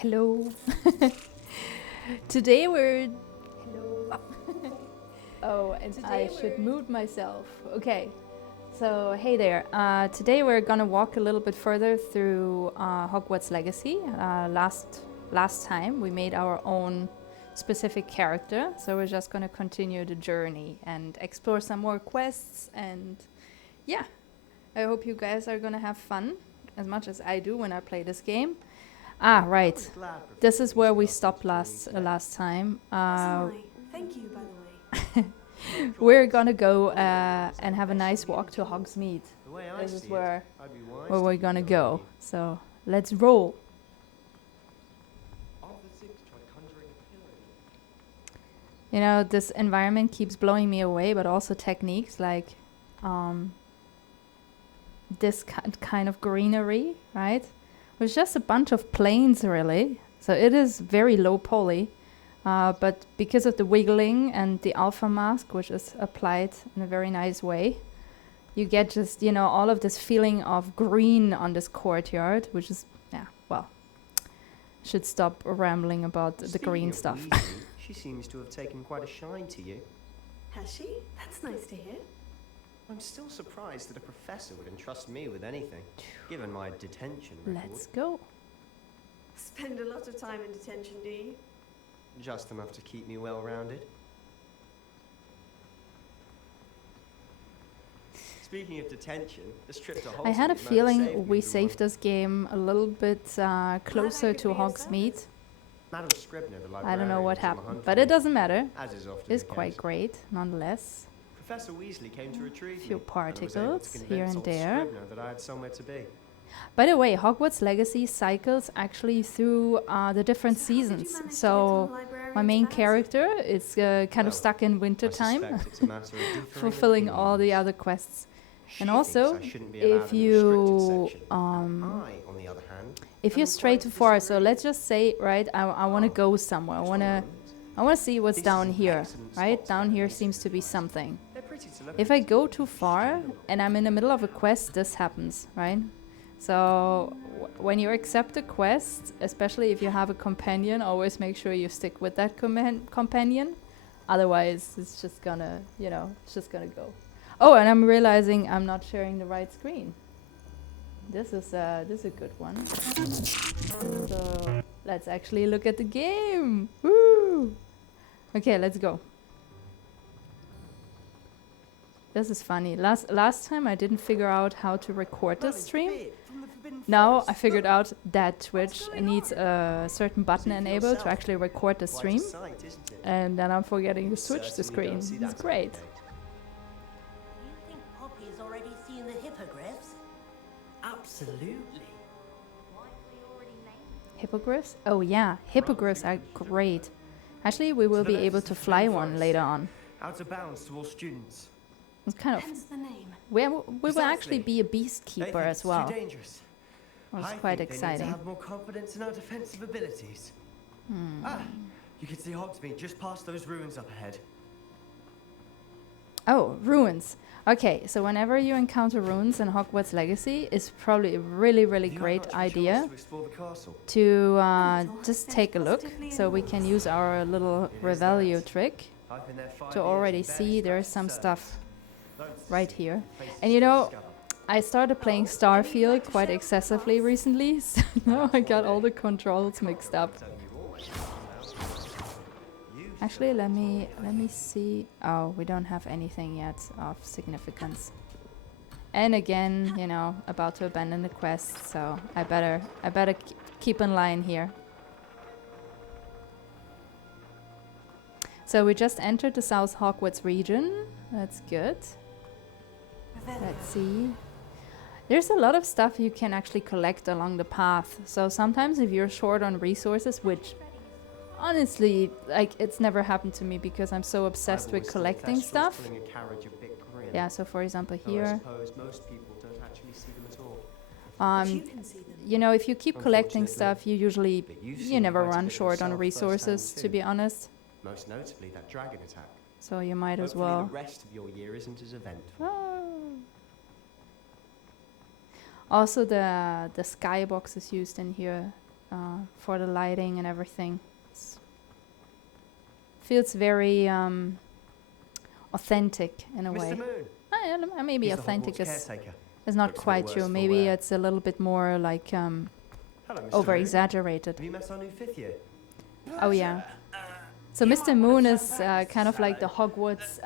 Hello. Today we're. Hello. Oh, and I should mute myself. Okay. So, hey there. Today we're gonna walk a little bit further through Hogwarts Legacy. Last time we made our own specific character, so we're just gonna continue the journey and explore some more quests. And yeah, I hope you guys are gonna have fun as much as I do when I play this game. Ah, right. This is where we stopped last time. Thank you, by the way. We're gonna go and have a nice walk to Hogsmeade. This is where we're gonna go. So let's roll. You know, this environment keeps blowing me away, but also techniques like this kind of greenery, right? It's just a bunch of planes, really. So it is very low poly. But because of the wiggling and the alpha mask, which is applied in a very nice way, you get just, you know, all of this feeling of green on this courtyard, which is, yeah, well, should stop rambling about the green stuff. She seems to have taken quite a shine to you. Has she? That's nice to hear. I'm still surprised that a professor would entrust me with anything, given my detention record. Let's go. Spend a lot of time in detention, do you? Just enough to keep me well-rounded. Speaking of detention, this trip to Hogsmeade I had a might have feeling saved we me from saved this game a little bit closer to Hogsmeade. Madam Scribner, the I don't know what librarian, was on the happened, hunt but for it me, doesn't matter. as is often It's the quite case. great, nonetheless. Professor Weasley came to retrieve Few me, and I was able to particles convince here and old there. Scribner that I had somewhere to be. By the way, Hogwarts Legacy cycles actually through the different seasons. So my main character is kind Well, of stuck in I winter time, suspect it's a matter of differing fulfilling all the opinions. other quests. She And thinks also, I shouldn't be allowed if in the restricted you section. I, on the other hand, if am you stray inclined too to far, so disagree. let's just say, right, I want to go somewhere. I want to see what's This is down an here, excellent right? spot Down for here a seems to be native something. They're pretty to look If at. I go too far and I'm in the middle of a quest, this happens, right? So when you accept a quest, especially if you have a companion, always make sure you stick with that companion. Otherwise, it's just gonna, you know, it's just gonna go. Oh, and I'm realizing I'm not sharing the right screen. This is a good one. So let's actually look at the game. Woo! Okay, let's go. This is funny. Last time I didn't figure out how to record this stream. Now I figured out that Twitch needs a certain button enabled to actually record the stream. And then I'm forgetting to switch the screen. It's great. You think Poppy's already seen the hippogriffs? Absolutely. Hippogriffs? Oh yeah, hippogriffs are great. Actually, we will be able to fly one later on. Out of bounds to all students. It's kind of. Hence the name. We will actually be a beast They keeper think as it's well. Too dangerous. Well, it's I quite think exciting. They need to have more confidence in our defensive abilities. Ah, you can see Hogsmeade just past those ruins up ahead. Oh, ruins. Okay, so whenever you encounter ruins in Hogwarts Legacy, it's probably a really, really Have you had great much of a chance idea to explore the castle? to just take a look. So we can use our little Revelio trick I've been there 5 to years already and barely see there's scratched some the stuff surface. Loads to right see, here. places And you to know, discover. I started playing Starfield quite excessively recently, so now I got all the controls mixed up. Actually, let me see. Oh, we don't have anything yet of significance. And again, you know, about to abandon the quest, so I better keep in line here. So we just entered the South Hogwarts region. That's good. Let's see. There's a lot of stuff you can actually collect along the path. So sometimes if you're short on resources, which honestly, like, it's never happened to me because I'm so obsessed with collecting stuff. Yeah, so for example Though I here, suppose most people don't actually see them at all. You can see them. you know, if you keep collecting Unfortunately, stuff, you usually, but you've you seen never quite a run bit short on yourself resources, firsthand to be too. honest. Most notably that dragon attack. So you might as Hopefully well. the rest of your year isn't as eventful. Oh. Also the skybox is used in here for the lighting and everything. Feels very authentic in a way. Mr. Moon. Maybe He's the authentic Hogwarts is caretaker. not Looks a bit quite worse true. for Maybe wear. it's a little bit more like Hello, Mr. over Moon. exaggerated. Have you met our new 5th year? Oh yeah. So Mr. Moon is kind of like the Hogwarts.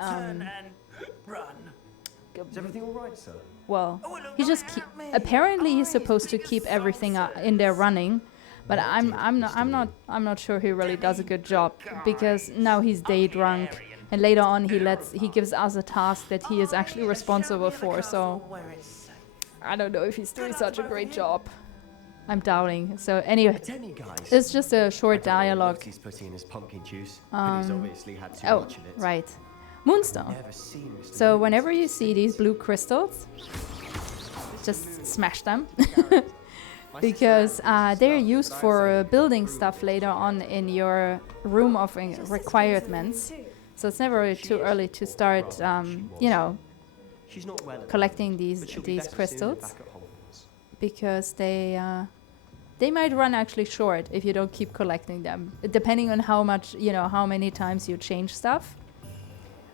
Is everything all right, sir? Well, he just apparently he's supposed to keep everything in there running, but I'm not sure he really does a good job, because now he's day drunk, and later on he gives us a task that he is actually responsible for. So I don't know if he's doing such a great job. I'm doubting. So anyway, it's just a short dialogue. He's putting in his pumpkin juice, but he's obviously had too much of it. Right. Moonstone. Never seen Mr. So Moon whenever you since see these blue crystals, just smash them. Because they're used for building stuff later on in your room of requirements. So it's never too early to start, you know, She's not well, collecting but she'll be these better crystals, soon back at Hogwarts. because they might run actually short if you don't keep collecting them, depending on how much, you know, how many times you change stuff.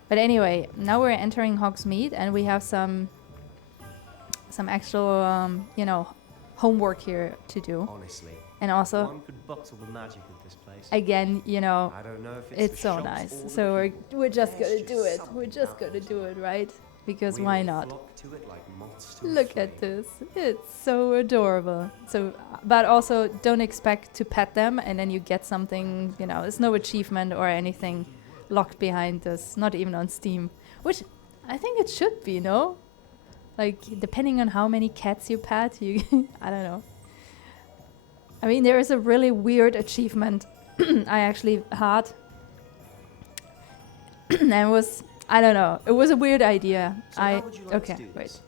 But anyway, now we're entering Hogsmeade, and we have some actual, you know, homework here to do. Honestly, And also, one could bottle the magic of this place. again, you know, I don't know if it's the so shops nice. or the So people. we're just There's gonna do it. just We're something just about gonna do it, right? Because We why will not? flock to it like moths to a Look flame. at this. It's so adorable. So, but also don't expect to pet them and then you get something, you know, there's no achievement or anything locked behind this, not even on Steam, which I think it should be, no? Like, depending on how many cats you pet, you, I don't know. I mean, there is a really weird achievement I actually had. And it was, I don't know, it was a weird idea. So how would you like Okay, to do wait. this?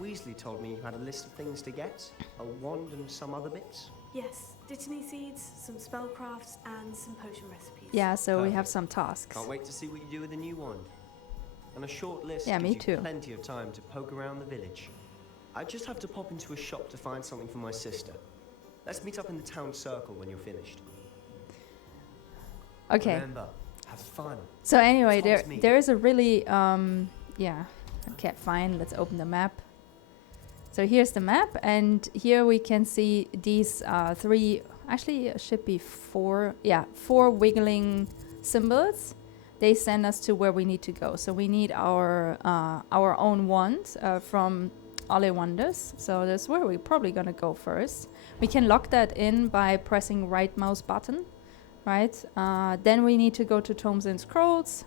Weasley told me you had a list of things to get, a wand and some other bits. Yes, dittany seeds, some spellcrafts, and some potion recipes. Yeah, so we have Perfect. some tasks. Can't wait to see what you do with the new wand. And a short list Yeah, gives me you too. plenty of time to poke around the village. I just have to pop into a shop to find something for my sister. Let's meet up in the town circle when you're finished. Okay. Remember, have fun. So anyway, It's Hogsmeade. there is a really yeah. Okay, fine. Let's open the map. So here's the map, and here we can see these three. Actually, it should be four. Yeah, four wiggling symbols. They send us to where we need to go. So we need our own wand from Ollivanders. So that's where we're probably gonna go first. We can lock that in by pressing right mouse button, right? Then we need to go to Tomes and Scrolls.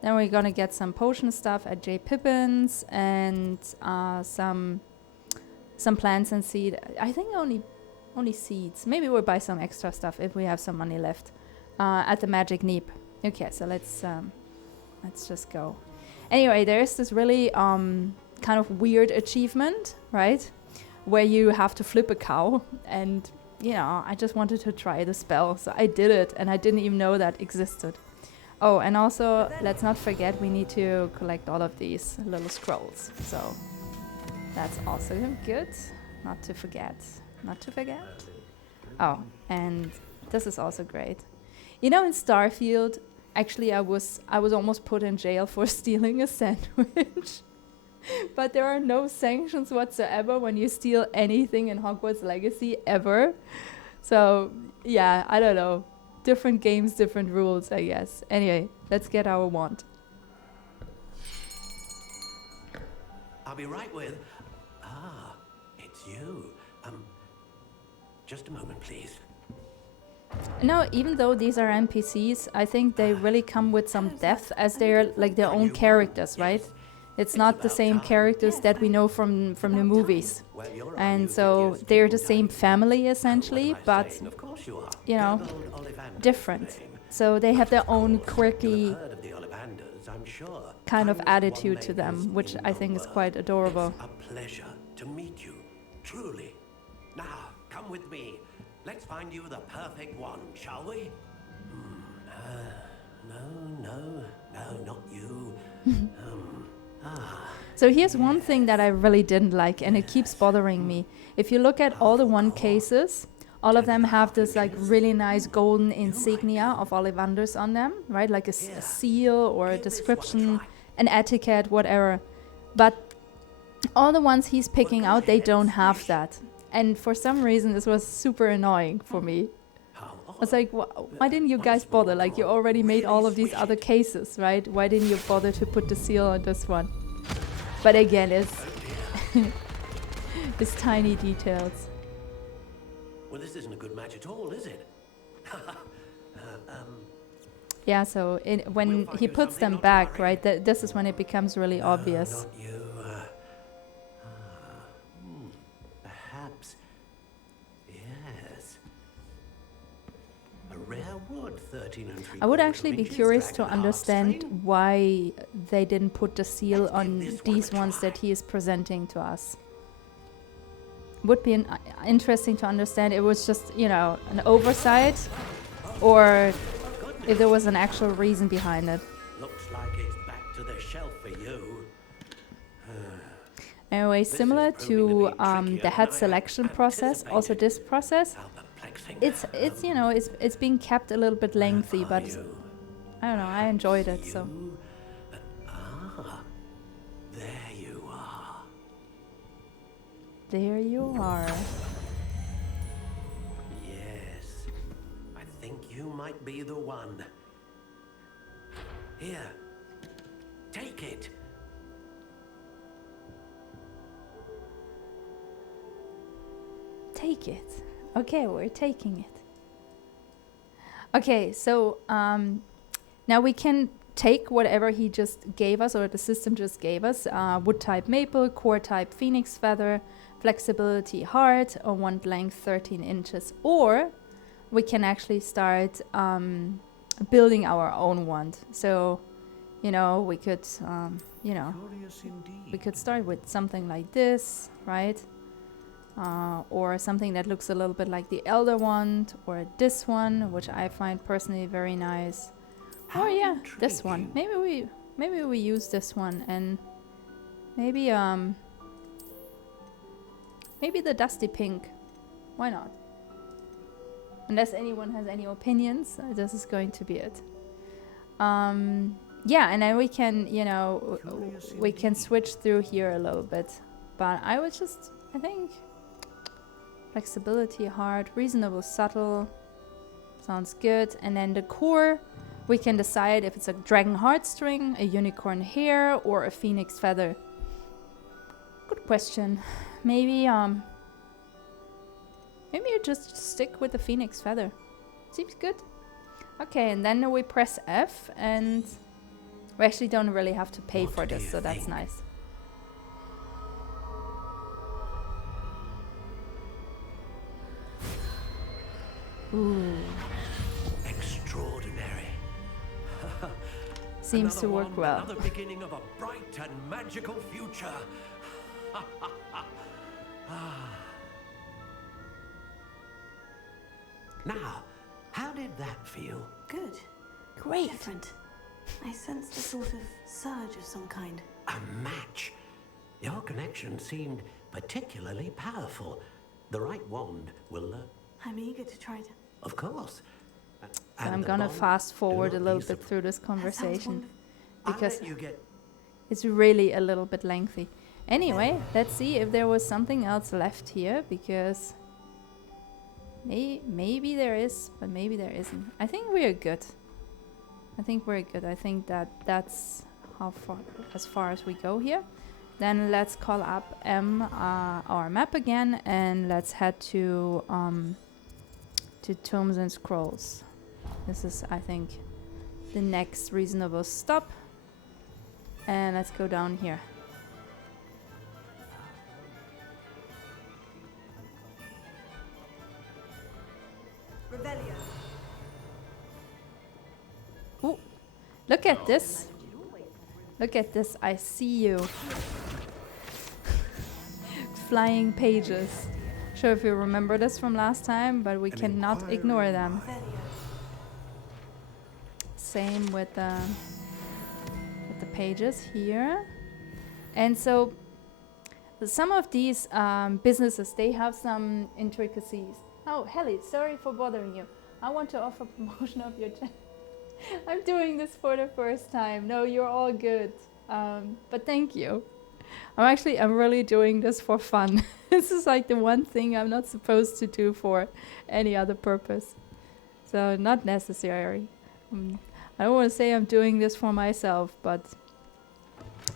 Then we're gonna get some potion stuff at J. Pippin's and some plants and seed. I think only seeds. Maybe we'll buy some extra stuff if we have some money left at the Magic Neep. Okay, so let's just go. Anyway, there's this really kind of weird achievement, right? Where you have to flip a cow, and you know, I just wanted to try the spell, so I did it, and I didn't even know that existed. Oh, and also, let's not forget we need to collect all of these little scrolls. So that's also good. Not to forget. Not to forget. Oh, and this is also great. You know, in Starfield, actually, I was almost put in jail for stealing a sandwich. But there are no sanctions whatsoever when you steal anything in Hogwarts Legacy ever. So, yeah, I don't know. Different games, different rules, I guess. Anyway, let's get our wand. I'll be right with... Ah, it's you. Just a moment, please. No, even though these are NPCs, I think they really come with some depth as they're like their own characters, right? It's not the same characters that we know from the movies. And so they're the same family essentially, but you know, different. So they have their own quirky kind of attitude to them, which I think is quite adorable. It's a pleasure to meet you, truly. Now, come with me. Let's find you the perfect one, shall we? No, not you. So here's one thing that I really didn't like, and it keeps bothering me. If you look at all the wand cases, all of them have this like really nice golden insignia of Ollivanders on them, right? Like a seal or a description, an etiquette, whatever. But all the ones he's picking out, they don't have that. And for some reason, this was super annoying for me. I was like, why didn't you guys bother? Like, you already made all of these other cases, right? Why didn't you bother to put the seal on this one? But again, it's it's tiny details. Well, this isn't a good match at all, is it? Yeah, so when he puts them back, right, this is when it becomes really obvious. Not you. Perhaps. Yes. A rare wood, 13 and 3/4 I would actually be inches, curious to dragon heart understand string. why they didn't put the seal Let's give on this one these a ones try. that he is presenting to us. Would be interesting to understand. It was just, you know, an oversight, or if there was an actual reason behind it. Looks like it's back to the shelf for you. Anyway, This is similar proving to to be the trickier head than I selection process, also anticipated. this process, How perplexing. it's you know, it's being kept a little bit lengthy, Are but you? I don't know, I enjoyed it, so. You? There you are. There you are. Yes, I think you might be the one. Here, take it. Take it. Okay, we're taking it. Okay, so now we can take whatever he just gave us, or the system just gave us. Wood type maple, core type phoenix feather, flexibility heart, or wand length 13 inches. Or we can actually start building our own wand. So, you know, we could, you know, we could start with something like this, right? Or something that looks a little bit like the Elder Wand, or this one, which I find personally very nice. Or yeah, this one. Maybe we use this one, and maybe maybe the dusty pink. Why not? Unless anyone has any opinions, this is going to be it. Yeah, and then we can, you know, we can switch through here a little bit. But I would just, I think, flexibility, hard, reasonable, subtle. Sounds good. And then the core, we can decide if it's a dragon heartstring, a unicorn hair, or a phoenix feather. Good question. Maybe maybe you just stick with the phoenix feather. Seems good. Okay, and then we press F, and we actually don't really have to pay for this, so that's nice. Ooh. Extraordinary. Seems to work well. Another beginning of a bright and magical future. Now, how did that feel? Good. Great. Different. I sensed a sort of surge of some kind. A match. Your connection seemed particularly powerful. The right wand will, I'm eager to try it. of course. So I'm gonna fast forward a little bit through this conversation, because you get it's really a little bit lengthy. Anyway, let's see if there was something else left here, because maybe there is, but maybe there isn't. I think we're good. I think we're good. I think that's how far, as far as we go here. Then let's call up our map again, and let's head to Tomes and Scrolls. This is, I think, the next reasonable stop. And let's go down here. Revelio. Ooh, look at this. Look at this. I see you. Flying pages. Sure if you remember this from last time, but we cannot ignore them. Revelio. Same with the pages here. And so some of these businesses, they have some intricacies. Oh, Helly, sorry for bothering you. I want to offer promotion of your channel. I'm doing this for the first time. No, you're all good. But thank you. I'm really doing this for fun. This is like the one thing I'm not supposed to do for any other purpose. So not necessary. I don't want to say I'm doing this for myself, but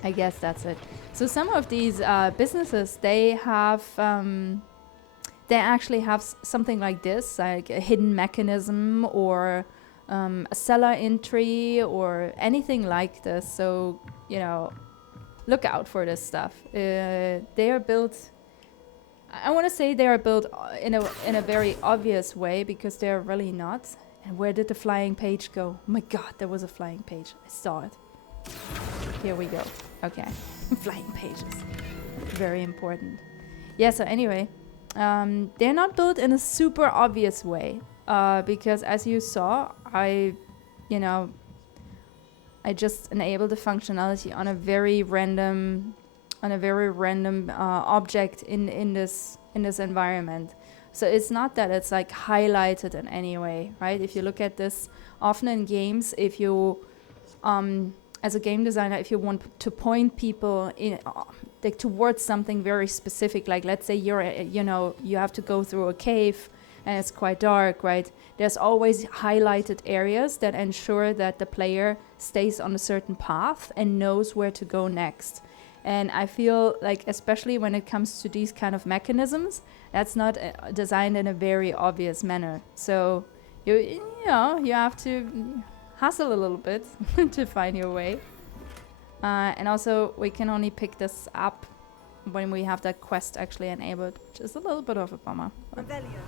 I guess that's it. So some of these businesses, they have, they actually have something like this, like a hidden mechanism or a seller entry or anything like this. So, you know, look out for this stuff. They are built, I want to say they are built in a very obvious way, because they're really not. And where did the flying page go? Oh my god, there was a flying page. I saw it. Here we go. Okay. Flying pages. Very important. Yeah, so anyway, they're not built in a super obvious way. Because as you saw, I just enabled the functionality on a very random object in this environment. So it's not that it's like highlighted in any way, right? If you look at this often in games, if you as a game designer, if you want to point people in like towards something very specific, like let's say you have to go through a cave and it's quite dark, right? There's always highlighted areas that ensure that the player stays on a certain path and knows where to go next. And I feel like, especially when it comes to these kind of mechanisms, that's not designed in a very obvious manner. So you have to hustle a little bit to find your way. And also, we can only pick this up when we have that quest actually enabled, which is a little bit of a bummer.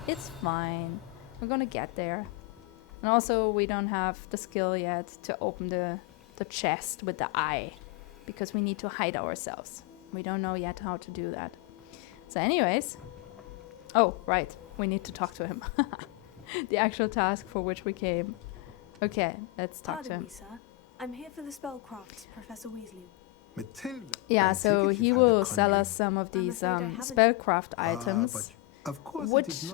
It's fine. We're gonna get there. And also, we don't have the skill yet to open the chest with the eye, because we need to hide ourselves. We don't know yet how to do that. So anyways, oh, right, we need to talk to him. The actual task for which we came. Okay, let's talk to him. Me, sir. I'm here for the spellcrafts, Professor Weasley. Matilda, Yeah, so he will sell us some of these spellcraft items, of course which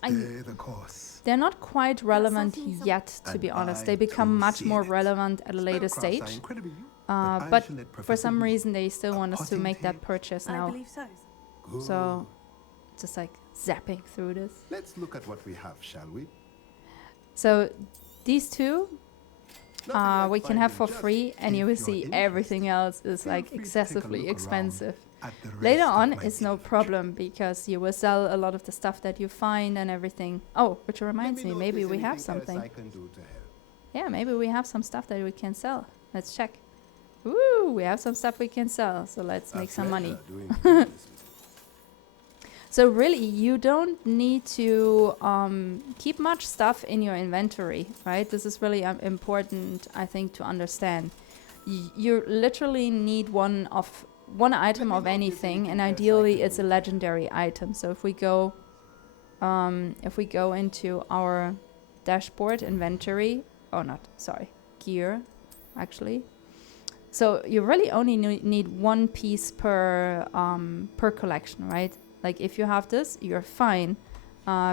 the course. they're not quite relevant yet, to be honest. They become much more relevant at a later stage. But for some reason, they still want us to make that purchase now. I believe so. Good. So, just like zapping through this. Let's look at what we have, shall we? So, these two we can have for free, and you will see everything else is like excessively expensive. Later on, it's no problem, because you will sell a lot of the stuff that you find and everything. Oh, which reminds me, maybe we have something. Yeah, maybe we have some stuff that we can sell. Let's check. Ooh, we have some stuff we can sell, so let's make some money. So really, you don't need to keep much stuff in your inventory, right? This is really important, I think, to understand. You literally need one item of anything, and ideally it's a legendary item. So if we go into our dashboard inventory, gear, actually. So you really only need one piece per collection, right? Like if you have this, you're fine,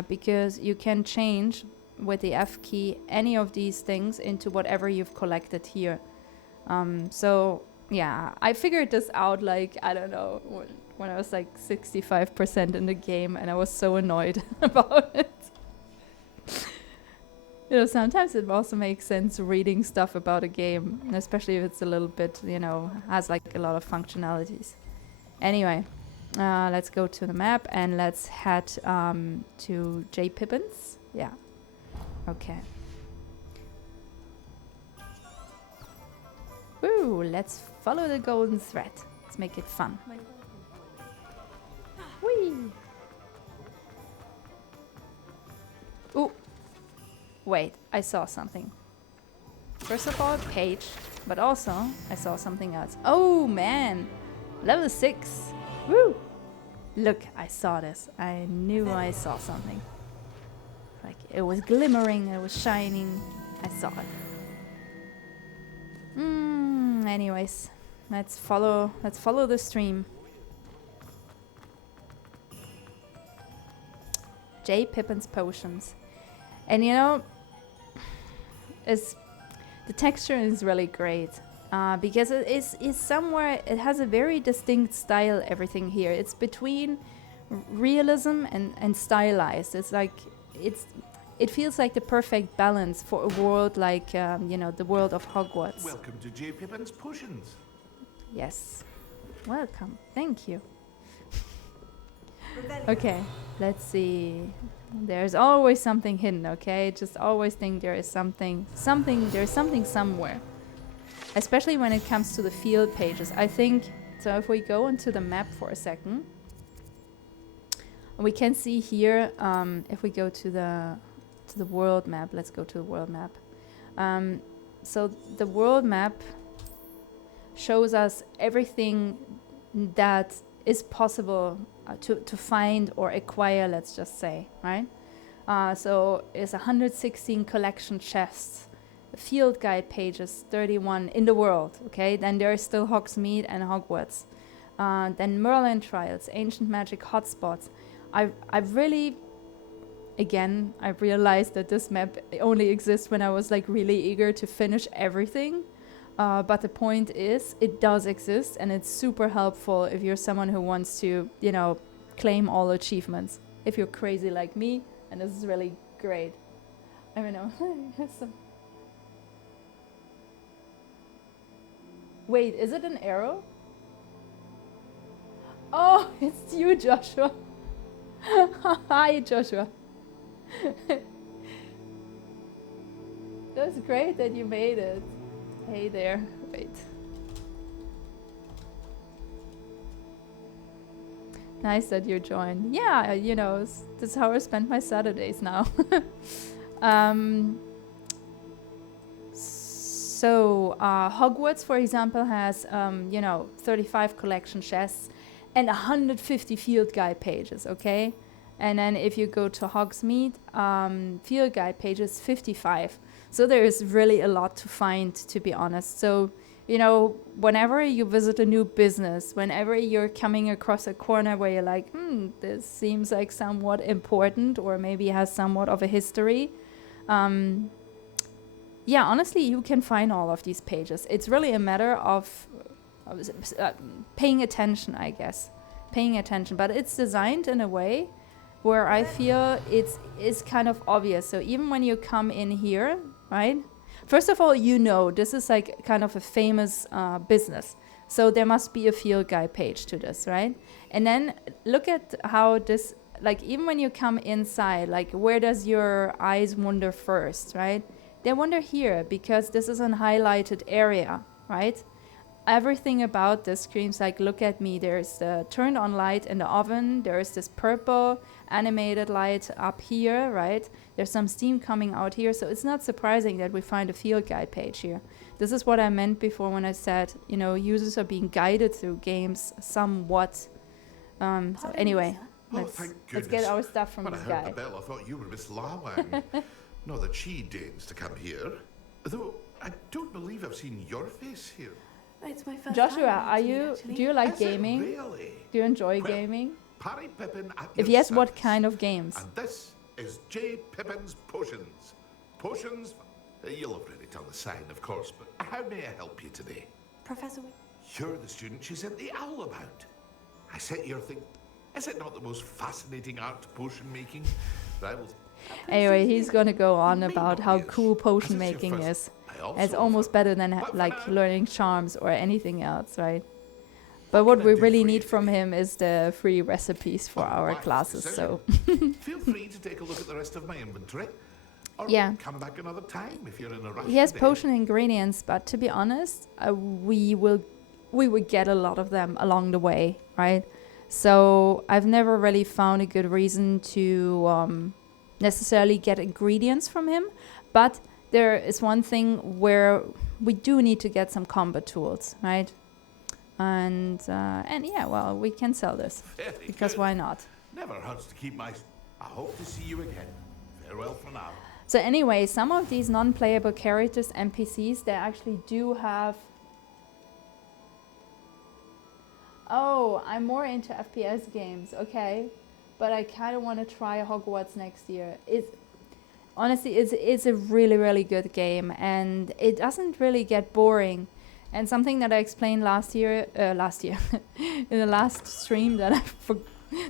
because you can change with the F key any of these things into whatever you've collected here. So yeah, I figured this out like, I don't know, when I was like 65% in the game, and I was so annoyed about it. You know, sometimes it also makes sense reading stuff about a game, and especially if it's a little bit, has like a lot of functionalities. Anyway, let's go to the map and let's head to J. Pippin's. Yeah. Okay. Woo, let's follow the golden thread. Let's make it fun. Whee! Ooh. Wait, I saw something. First of all, page, but also I saw something else. Oh man, level 6. Woo! Look, I saw this. I knew I saw something. Like it was glimmering, it was shining. I saw it. Anyways, let's follow the stream. J. Pippin's Potions. And you know, the texture is really great. Because it is somewhere, it has a very distinct style, everything here. It's between realism and stylized. It's like, it feels like the perfect balance for a world like, you know, the world of Hogwarts. Welcome to J. Pippin's Potions. Yes. Welcome. Thank you. Rebellion. Okay, let's see. There's always something hidden, okay? Just always think there is something somewhere. Especially when it comes to the field pages. I think, so if we go into the map for a second, we can see here, if we go to the world map, let's go to the world map. So the world map shows us everything that is possible to find or acquire, let's just say, right? So it's 116 collection chests, field guide pages, 31 in the world, okay? Then there is still Hogsmeade and Hogwarts. Then Merlin trials, ancient magic hotspots. I really, again, I realized that this map only exists when I was like really eager to finish everything. But the point is, it does exist, and it's super helpful if you're someone who wants to, you know, claim all achievements. If you're crazy like me, and this is really great. I don't know. Wait, is it an arrow? Oh, it's you, Joshua. Hi, Joshua. That's great that you made it. Hey there. Wait. Nice that you joined. Yeah, you know, that's how I spend my Saturdays now. So Hogwarts, for example, has, you know, 35 collection chests and 150 field guide pages, okay? And then if you go to Hogsmeade, field guide pages 55. So there is really a lot to find, to be honest. So, you know, whenever you visit a new business, whenever you're coming across a corner where you're like, this seems like somewhat important or maybe has somewhat of a history, yeah, honestly, you can find all of these pages. It's really a matter of paying attention, I guess. Paying attention. But it's designed in a way where I feel it's kind of obvious. So even when you come in here, right? First of all, you know, this is like kind of a famous business. So there must be a field guide page to this, right? And then look at how this, like even when you come inside, like where does your eyes wander first, right? They wander here because this is an highlighted area, right? Everything about this screams like, look at me. There's the turned on light in the oven. There's this purple animated light up here, right? There's some steam coming out here. So it's not surprising that we find a field guide page here. This is what I meant before when I said, you know, users are being guided through games somewhat. So anyway, let's get our stuff from this guy. When I heard the bell, I thought you were Miss Lawang. Not that she deigns to come here. Though I don't believe I've seen your face here. It's my first Joshua, time do you like Is it gaming? really? Do you enjoy Well, gaming? Parry Pippin at If your yes, what service. kind of games? And this is J. Pippin's Potions. Potions? You'll have already done the sign, of course, but how may I help you today? Professor, You're the student she sent the owl about. I set your thing. Is it not the most fascinating art, potion making? Rivals. Anyway, he's gonna go on Maybe about not how yes. cool potion As it's your making first- is. I also It's almost offer- better than But for like now, learning charms or anything else, right? But what can I we do really for you need from today? him is the free recipes for our Wise classes. So decision. Feel free to take a look at the rest of my inventory. Or Yeah. come back another time if you're in a rush. he has today. potion ingredients, but to be honest, we would get a lot of them along the way, right? So I've never really found a good reason to necessarily get ingredients from him, but there is one thing where we do need to get some combat tools, right? And yeah, well, we can sell this Very because good. why not? Never hurts to keep my. I hope to see you again. Farewell for now. So anyway, some of these non-playable characters, NPCs, they actually do have... Oh, I'm more into FPS games, okay. but I kind of want to try Hogwarts next year. Honestly, it's a really, really good game, and it doesn't really get boring. And something that I explained last year, in the last stream that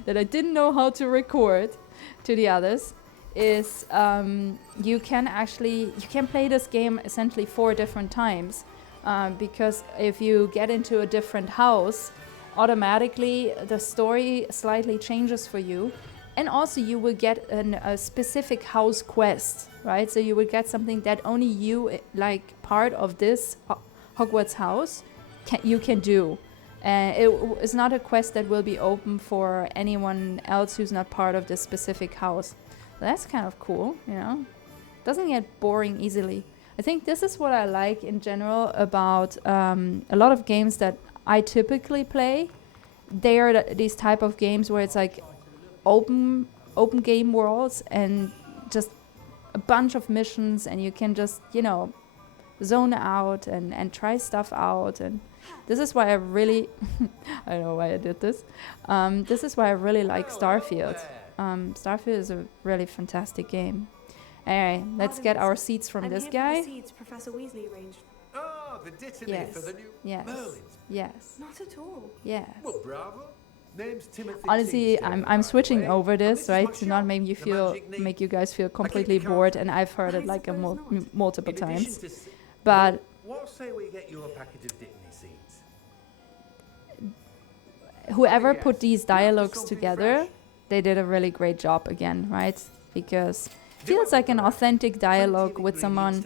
I didn't know how to record to the others, is you can play this game essentially 4 different times, because if you get into a different house, automatically the story slightly changes for you. And also you will get a specific house quest, right? So you will get something that only you, like part of this Hogwarts house, you can do. It's not a quest that will be open for anyone else who's not part of this specific house. That's kind of cool, you know? Doesn't get boring easily. I think this is what I like in general about a lot of games that I typically play. They are these type of games where it's like open game worlds and just a bunch of missions, and you can just, you know, zone out and try stuff out. And this is why I really I don't know why I did this. This is why I really like Starfield. Starfield is a really fantastic game. Anyway, let's get our seeds from this guy. Seeds Professor Weasley arranged. Oh, the dittany Yes. for the new Yes. Merlins. Yes. Not at all. Yes. Well, bravo. Name's Timothy. Honestly, Kingstone, I'm by switching the way. over And this, is right, my to not shop, make you the magic name. make you guys feel I keep completely the bored, cards. and I've heard it I like suppose not. multiple In addition times. to s- But What say we get you a packet of dittany seeds? whoever Yes. put these You're after dialogues something together, fresh. they did a really great job again, right? Because it feels like an authentic dialogue with someone,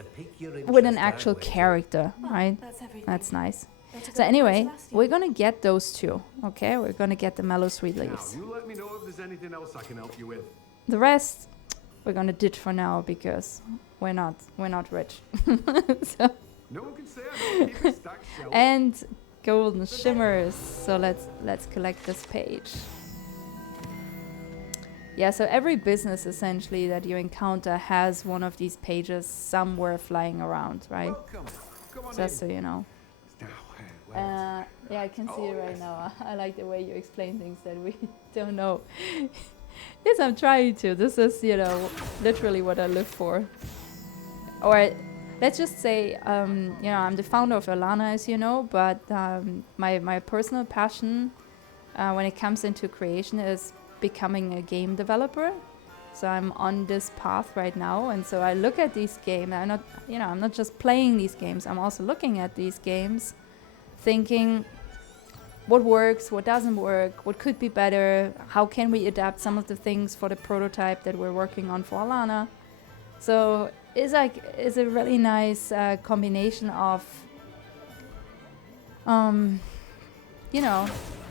with an actual character, Well, right? That's everything. That's nice. Better go So to anyway, Celestial. we're gonna get those 2, okay? We're gonna get the mellow sweet Now, leaves. you let me know if there's anything else I can help you with. The rest, we're gonna ditch for now because we're not rich. So, No one can say I don't keep a stacked shelf. and golden shimmers. So let's collect this page. Yeah, so every business essentially that you encounter has one of these pages somewhere flying around, right? Welcome. Come on Just so in. you know. Now, well, Yeah, I can see it right now. I like the way you explain things that we don't know. Yes, I'm trying to. This is, you know, literally what I live for. Or let's just say, you know, I'm the founder of Alana, as you know, but my personal passion when it comes into creation is becoming a game developer. So I'm on this path right now, and so I look at these games. I'm not just playing these games. I'm also looking at these games, thinking what works, what doesn't work, what could be better, how can we adapt some of the things for the prototype that we're working on for Alana. So it's a really nice combination of, you know,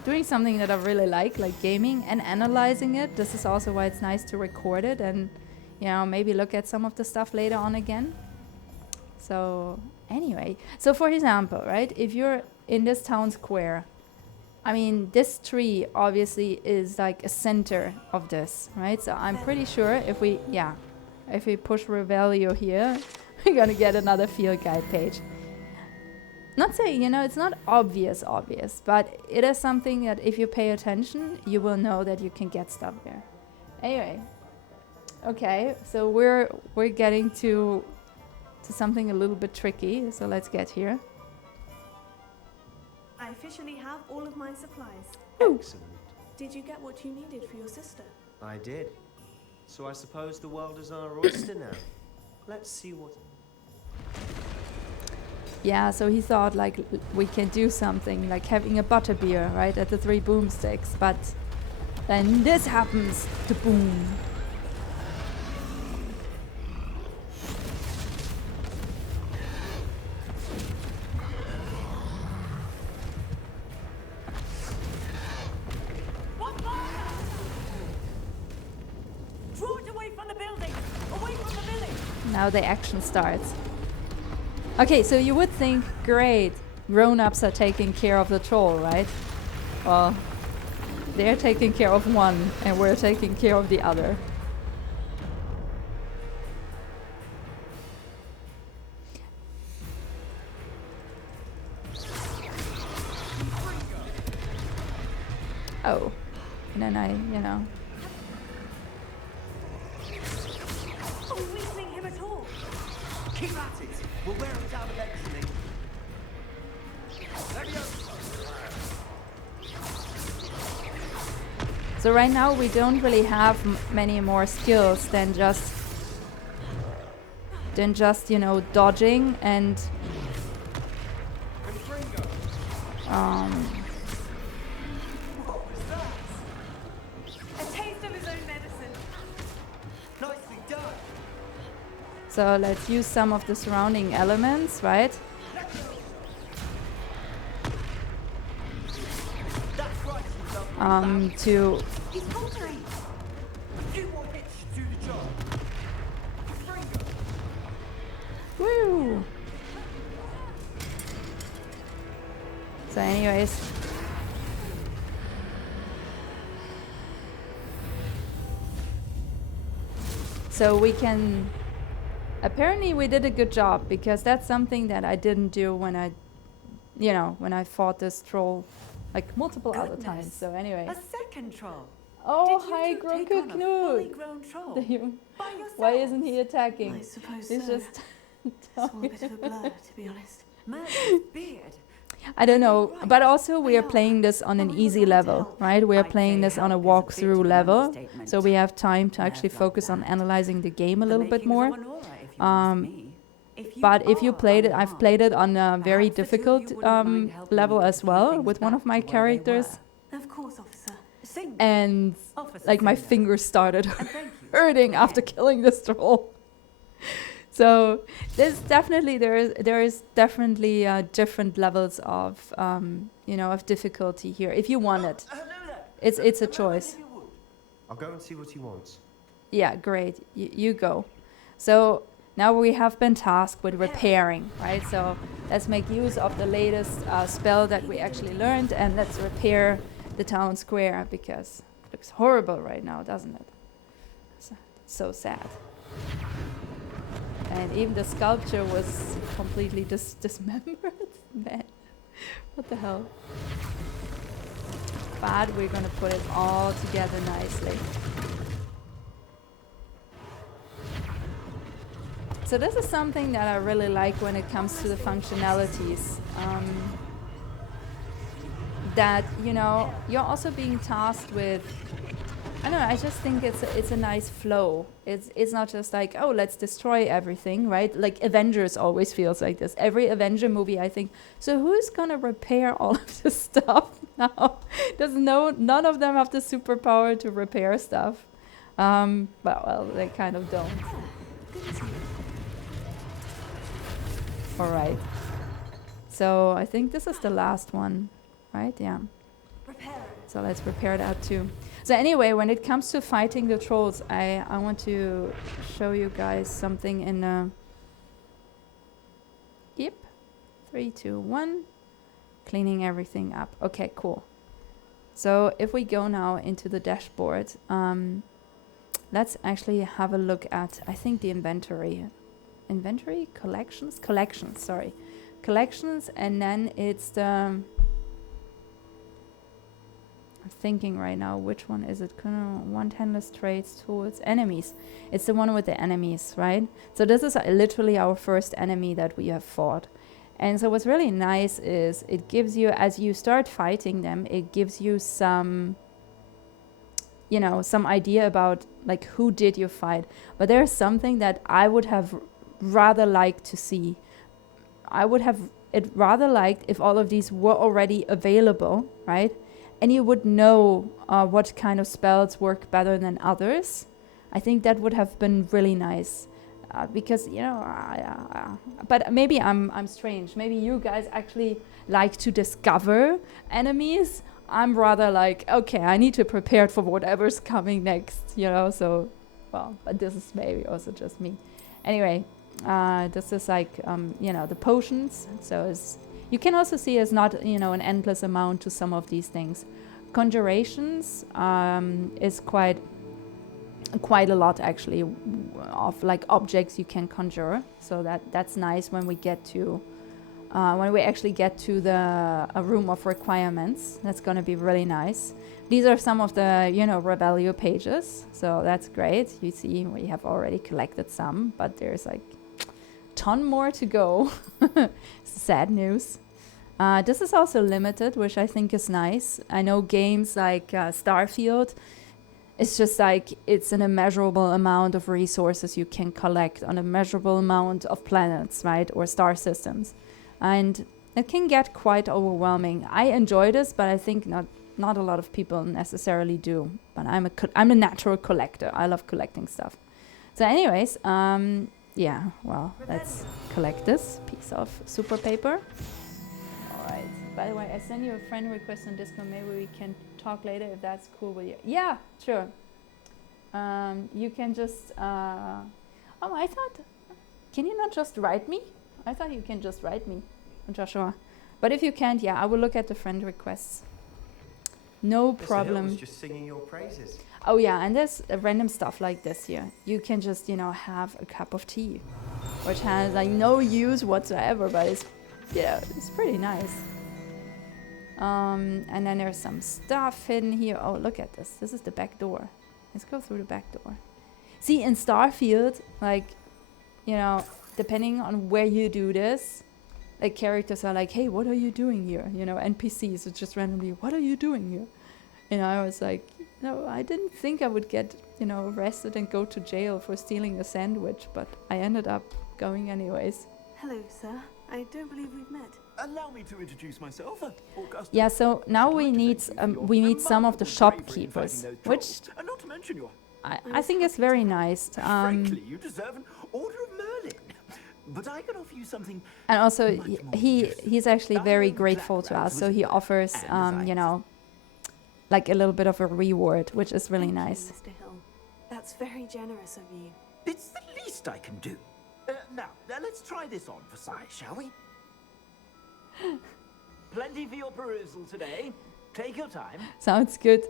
doing something that I really like gaming, and analyzing it. This is also why it's nice to record it and, you know, maybe look at some of the stuff later on again. So anyway, so for example, right, if you're in this town square, I mean, this tree obviously is like a center of this, right? So I'm pretty sure if we push Revelio here, we're gonna get another field guide page. Not saying, you know, it's not obvious, but it is something that if you pay attention, you will know that you can get stuff there. Anyway, okay, so we're getting to something a little bit tricky, so let's get here. I officially have all of my supplies. Excellent. Did you get what you needed for your sister? I did. So I suppose the world is our oyster now. Let's see what... Yeah, so he thought like we can do something like having a butterbeer, right, at the Three Boomsticks, but then this happens, the boom. Draw it away from the building! Away from the village! Now the action starts. Okay, so you would think, great, grown-ups are taking care of the troll, right? Well, they're taking care of one, and we're taking care of the other. Oh, and then I, you know, We'll wear them down eventually. So right now we don't really have many more skills than just you know, dodging and A taste of his own medicine. Nicely done. so let's use some of the surrounding elements, right? That's right, you lovely To He's faltering. A few more hits should do the job. woo. So anyways, so we can, apparently we did a good job, because that's something that I didn't do when I, you know, when I fought this troll like multiple other times. Goodness. So anyways. A second troll. Oh, Did you hi, two take on a Knut. fully grown troll? by Why isn't yourselves? he attacking? I suppose He's so. just It's all a bit of a blur, to be honest. Merlin's beard. I don't know, Right. but also we They are are. playing this on But an we would easy like to level, help. right? We are I'd playing say this on a help is a bit walkthrough of an level, understatement. so we have time to actually Nerve like focus on that. analyzing the game a The little bit makings of more. an aura, if you ask me. But if you are played it, I've unharmed, played it on a very perhaps the two of difficult you wouldn't mind helping level me as get a few well things with one back of my to where they characters, were. Of course, officer. Sing, and Officer like my Singer. fingers started And thank you. hurting after Again. killing this troll. So there's definitely there is definitely different levels of you know, of difficulty here if you want it. Hello there. It's a Come over choice. if you would. I'll go and see what he wants. Yeah, great. You go. So now we have been tasked with repairing, right? So let's make use of the latest spell that we actually learned, and let's repair the town square, because it looks horrible right now, doesn't it? So sad. And even the sculpture was completely dismembered. Man, what the hell? But we're gonna put it all together nicely. So this is something that I really like when it comes to the functionalities. That, you know, you're also being tasked with, I don't know, I just think it's a nice flow. It's not just like, oh, let's destroy everything, right? Like Avengers always feels like this. Every Avenger movie, I think, so who's gonna repair all of this stuff now? None of them have the superpower to repair stuff. Well, they kind of don't. All right. So I think this is the last one, right? Yeah. Repair it. So let's repair that too. So anyway, when it comes to fighting the trolls, I want to show you guys something in yep. 3, 2, 1. Cleaning everything up. Okay, cool. So if we go now into the dashboard, let's actually have a look at, I think, the inventory. Inventory? Collections? Collections, sorry. Collections, and then it's the... I'm thinking right now, which one is it? Want endless traits, tools, enemies. It's the one with the enemies, right? So this is literally our first enemy that we have fought. And so what's really nice is it gives you, as you start fighting them, it gives you some, you know, some idea about like who did you fight. But there's something that I would have rather liked to see. I would have it rather liked if all of these were already available, right? And you would know what kind of spells work better than others. I think that would have been really nice. Because, you know, but maybe I'm strange. Maybe you guys actually like to discover enemies. I'm rather like, okay, I need to prepare for whatever's coming next, you know, so, well, but this is maybe also just me. Anyway, this is like, you know, the potions. So it's, you can also see it's not, you know, an endless amount to some of these things. Conjurations is quite a lot actually of like objects you can conjure. So that's nice when we get to when we actually get to the room of requirements. That's going to be really nice. These are some of the, you know, Revelio pages. So that's great. You see we have already collected some, but there's like ton more to go. Sad news. This is also limited, which I think is nice. I know games like Starfield, it's just like it's an immeasurable amount of resources you can collect on a measurable amount of planets, right? Or star systems. And it can get quite overwhelming. I enjoy this, but I think not a lot of people necessarily do. But I'm a natural collector. I love collecting stuff. So anyways, yeah, well, let's collect this piece of super paper. All right. By the way, I sent you a friend request on Discord. Maybe we can talk later if that's cool with you. Yeah, sure. You can just... oh, I thought... Can you not just write me? I thought you can just write me, Joshua. But if you can't, yeah, I will look at the friend requests. No problem. Mr. Hill was just singing your praises. Oh yeah, and there's random stuff like this here. You can just, you know, have a cup of tea, which has like no use whatsoever, but it's, yeah, it's pretty nice. And then there's some stuff hidden here. Oh, look at this. This is the back door. Let's go through the back door. See, in Starfield, like, you know, depending on where you do this, like characters are like, hey, what are you doing here? You know, NPCs are just randomly, what are you doing here? And I was like, no, I didn't think I would get, you know, arrested and go to jail for stealing a sandwich, but I ended up going anyways. Hello, sir. I don't believe we've met. Allow me to introduce myself. Augustus. Yeah, so now we need some of the shopkeepers, which not to mention your I think is very nice. frankly, you deserve an order of Merlin. But I can offer you something. And also he's actually very grateful to us, so he offers you know, like a little bit of a reward, which is really nice. Mr. Hill. That's very generous of you. It's the least I can do. Now, let's try this on for size, shall we? Plenty for your perusal today. Take your time. Sounds good.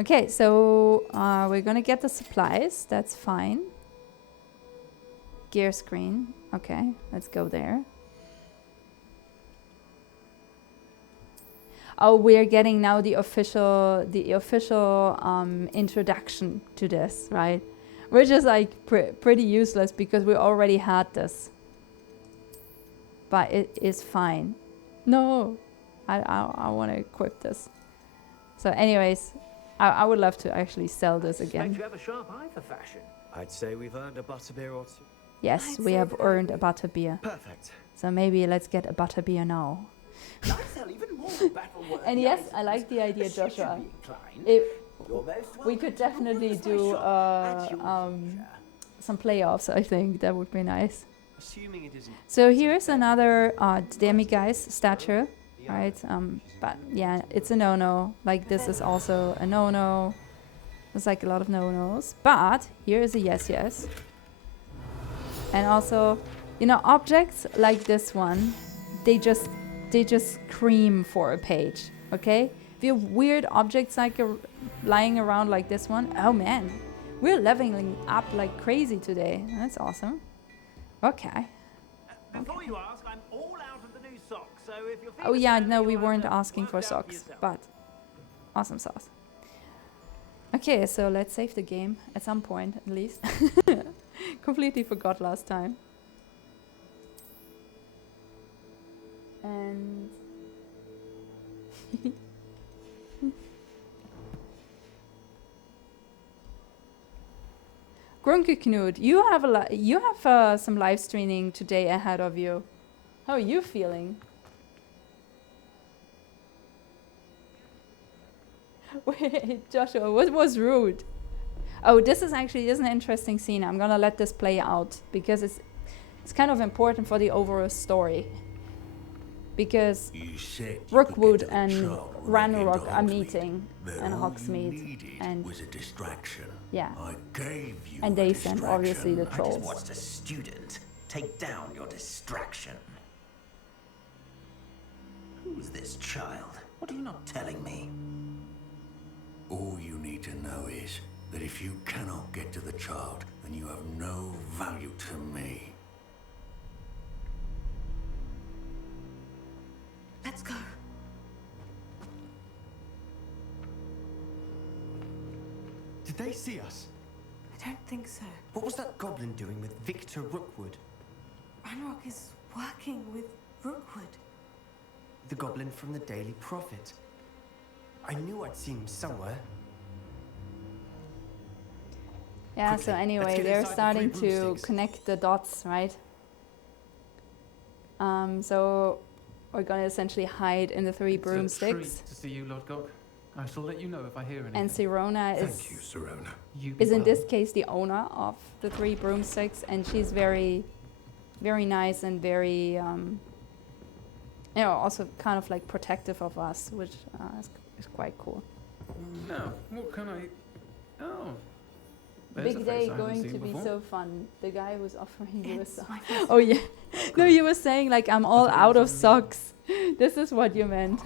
Okay, so we're gonna get the supplies. That's fine. Gear screen. Okay, let's go there. Oh, we're getting now the official introduction to this, right? Which is like pretty useless because we already had this. But it is fine. No, I want to equip this. So anyways, I would love to actually sell this again. You have a sharp eye for fashion. I'd say we've earned a butterbeer or two. Yes, we have earned a butterbeer. Perfect. So maybe let's get a butterbeer now. I sell even more battle-worthy And yes, items. I like the idea, Joshua. You're most We welcome could to definitely peruse my do shop at your some playoffs. I think that would be nice. Assuming it isn't. So here's another demiguise statue, right? But yeah, it's a no-no. Like this is also a no-no. There's like a lot of no-nos. But here is a yes. And also, you know, objects like this one, they just scream for a page. Okay? If you have weird objects like lying around like this one, oh man, we're leveling up like crazy today. That's awesome. Okay. Before you ask, I'm all out of the new socks, so if you're Oh yeah, no, we weren't asking for socks, but awesome sauce. Okay, so let's save the game at some point, at least. Completely forgot last time. And Grunke Knut, you have some live streaming today ahead of you. How are you feeling? Wait, Joshua, what was rude? Oh, this is an interesting scene. I'm gonna let this play out because it's kind of important for the overall story. Because Rookwood and Ranrock are meeting and Hogsmeade, and was a distraction. Yeah, I gave you and they sent obviously the I just trolls. watched a student take down your distraction. Who's this child? What are you not telling me? All you need to know is that if you cannot get to the child, then you have no value to me. Let's go. Did they see us? I don't think so. What was that goblin doing with Victor Rookwood? Ranrock is working with Rookwood. The goblin from the Daily Prophet. I knew I'd seen him somewhere. Yeah, Quickly, so let's anyway, get they're inside the starting three to broomsticks. connect the dots, right? So we're going to essentially hide in the three It's a broomsticks. treat to see you, Lodgok. I shall let you know if I hear anything. And Sirona Thank you, Sirona. is in this case the owner of the three broomsticks, and she's very, very nice and very, you know, also kind of like protective of us, which is quite cool. Now, what can I... Oh. There's a Big face day I haven't going seen to be before. so fun. The guy who's offering you a It's sock. my first Oh yeah. No, you were saying like I'm all thought you out were of telling me. socks. This is what you meant.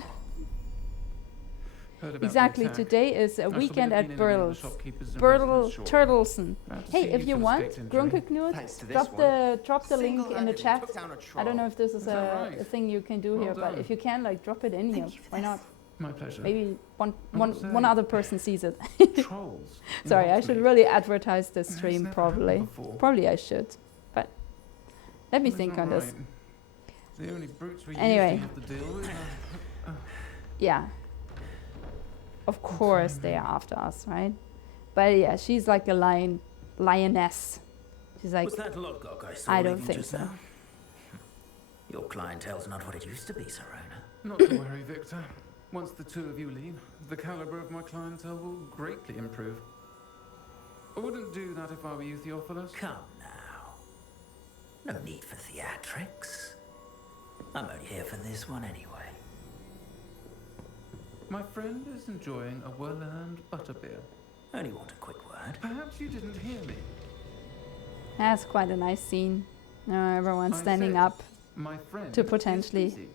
Heard about the Exactly. attack. Today is a I shall be weekend at looking in around the Burtle's. shopkeepers and Burtle residents shortly. Turtleson. Glad to Hey, see if you you've want, escaped injury. Grunke Thanks to this drop one. drop the link in the Single-handedly chat. took down a I troll. don't know if this is Is that a right? thing you can do Well here, but done. if you can, like, drop it in here. Thank you for Why this. not? My pleasure. Maybe one What's one that? other person sees it. Trolls. in Sorry, I should Hogsmeade. really advertise this That's stream never properly. happened before. Probably I should, but let me Well, think it's on all this. right. The only brutes we Anyway. usually have to deal with. Yeah. Of course they are after us, right? But yeah, she's like a lioness. She's like, Was that Lodgok I saw I don't leaving think just so. now? Your clientele's not what it used to be, Sirona. Not to worry, Victor. Once the two of you leave, the caliber of my clientele will greatly improve. I wouldn't do that if I were you, Theophilus. Come now. No need for theatrics. I'm only here for this one anyway. My friend is enjoying a well-earned butterbeer. Only want a quick word. Perhaps you didn't hear me. that's quite a nice scene. Everyone's I standing said- up My friend to is potentially busy.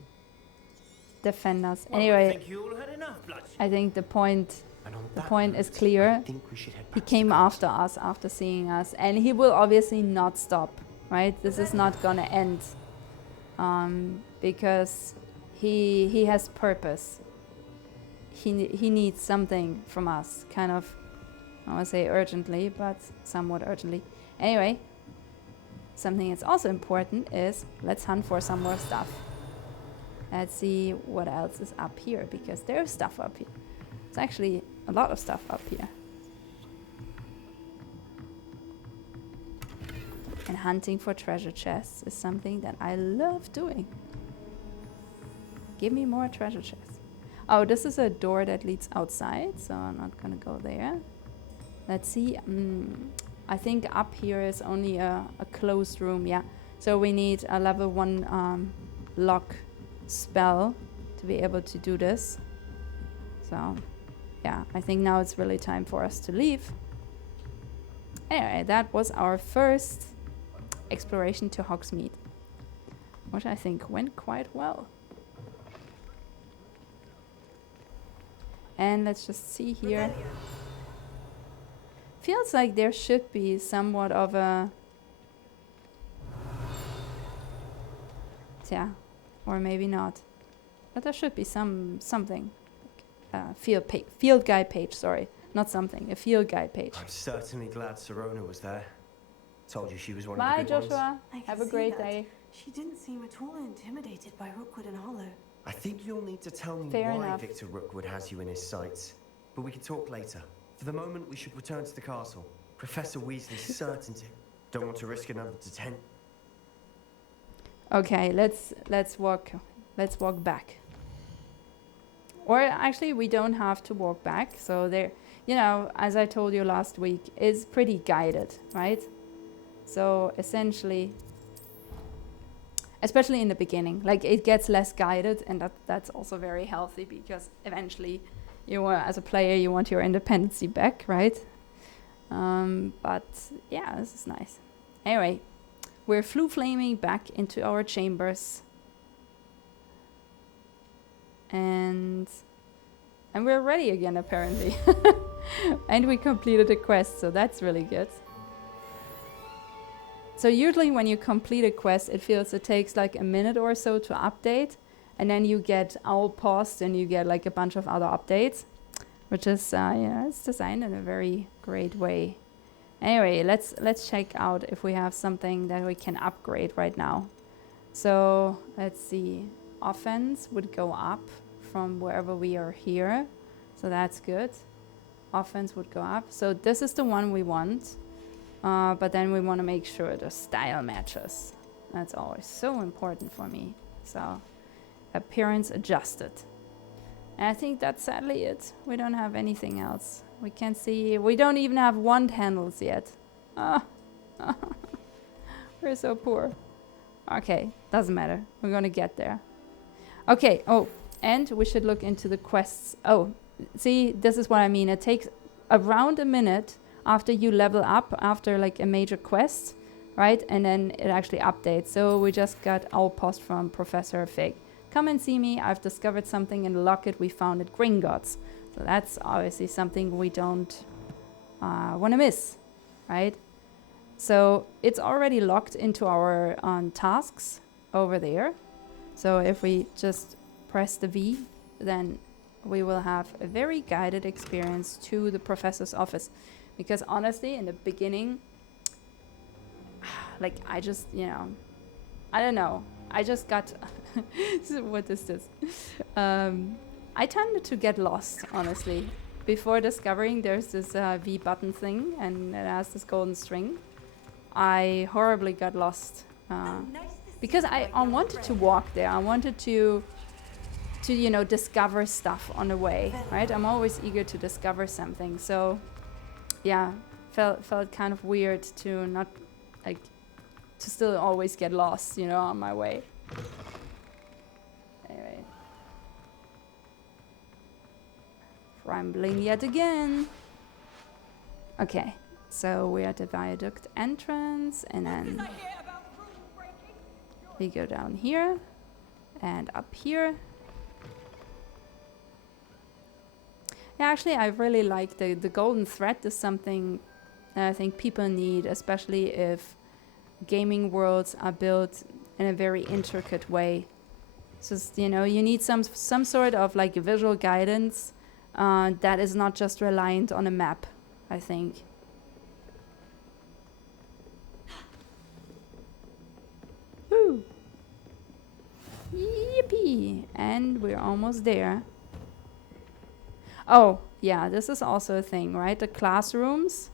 defend us. Well, I Anyway, think you all had enough bloodshed. I think the point And on The that point is note, clear. I think we should head he back to came the after castle. us after seeing us, and he will obviously not stop, right? This is not gonna end, because he has purpose. He needs something from us, kind of. I want to say urgently, but somewhat urgently. Anyway, something that's also important is let's hunt for some more stuff. Let's see what else is up here, because there's stuff up here. It's actually a lot of stuff up here. And hunting for treasure chests is something that I love doing. Give me more treasure chests. Oh, this is a door that leads outside, so I'm not gonna go there. Let's see. I think up here is only a closed room, yeah. So we need a level 1 lock spell to be able to do this. So, yeah, I think now it's really time for us to leave. Anyway, that was our first exploration to Hogsmeade, which I think went quite well. And let's just see here. Feels like there should be somewhat of a... Yeah, or maybe not. But there should be something. Field guide page, sorry. Not something, a field guide page. I'm certainly glad Sirona was there. Told you she was one Bye, of the good ones. Joshua. I can Have a see great that. day. She didn't seem at all intimidated by Rookwood and Hollow. I think you'll need to tell me Fair why enough. Victor Rookwood has you in his sights. But we can talk later. For the moment, we should return to the castle. Professor Weasley's certain to. Don't want to risk another detent. Okay, let's walk back. Or actually, we don't have to walk back. So there, you know, as I told you last week, is pretty guided, right? So essentially, especially in the beginning, like it gets less guided, and that's also very healthy because eventually, as a player, you want your independency back, right? But yeah, this is nice. Anyway, we're flaming back into our chambers. And we're ready again, apparently. And we completed a quest, so that's really good. So usually when you complete a quest, it takes like a minute or so to update. And then you get Owl Post and you get like a bunch of other updates. Which is, it's designed in a very great way. Anyway, let's check out if we have something that we can upgrade right now. So let's see. Offense would go up from wherever we are here. So that's good. Offense would go up. So this is the one we want. But then we want to make sure the style matches. That's always so important for me. So appearance adjusted. And I think that's sadly it. We don't have anything else. We can see, we don't even have wand handles yet. We're so poor. Okay, doesn't matter. We're gonna get there. Okay, oh, and we should look into the quests. Oh, see, this is what I mean. It takes around a minute after you level up, after like a major quest, right? And then it actually updates. So we just got our post from Professor Fig. Come and see me. I've discovered something in the locket we found at Gringotts. So that's obviously something we don't want to miss, right? So it's already locked into our tasks over there. So if we just press the V, then we will have a very guided experience to the professor's office. Because honestly, in the beginning, like I just, you know, I don't know. I just got, what is this? I tended to get lost, honestly. Before discovering there's this V button thing and it has this golden string, I horribly got lost. Because I wanted to walk there. I wanted to you know, discover stuff on the way, right? I'm always eager to discover something. So, yeah, felt kind of weird to not, like, to still always get lost, you know, on my way. Anyway. Rambling yet again. Okay, so we're at the viaduct entrance, and then we go down here and up here. Yeah, actually, I really like the golden thread is something that I think people need, especially if gaming worlds are built in a very intricate way. So, you know, you need some sort of like visual guidance that is not just reliant on a map, I think. Woo! Yippee! And we're almost there. Oh, yeah, this is also a thing, right? The classrooms.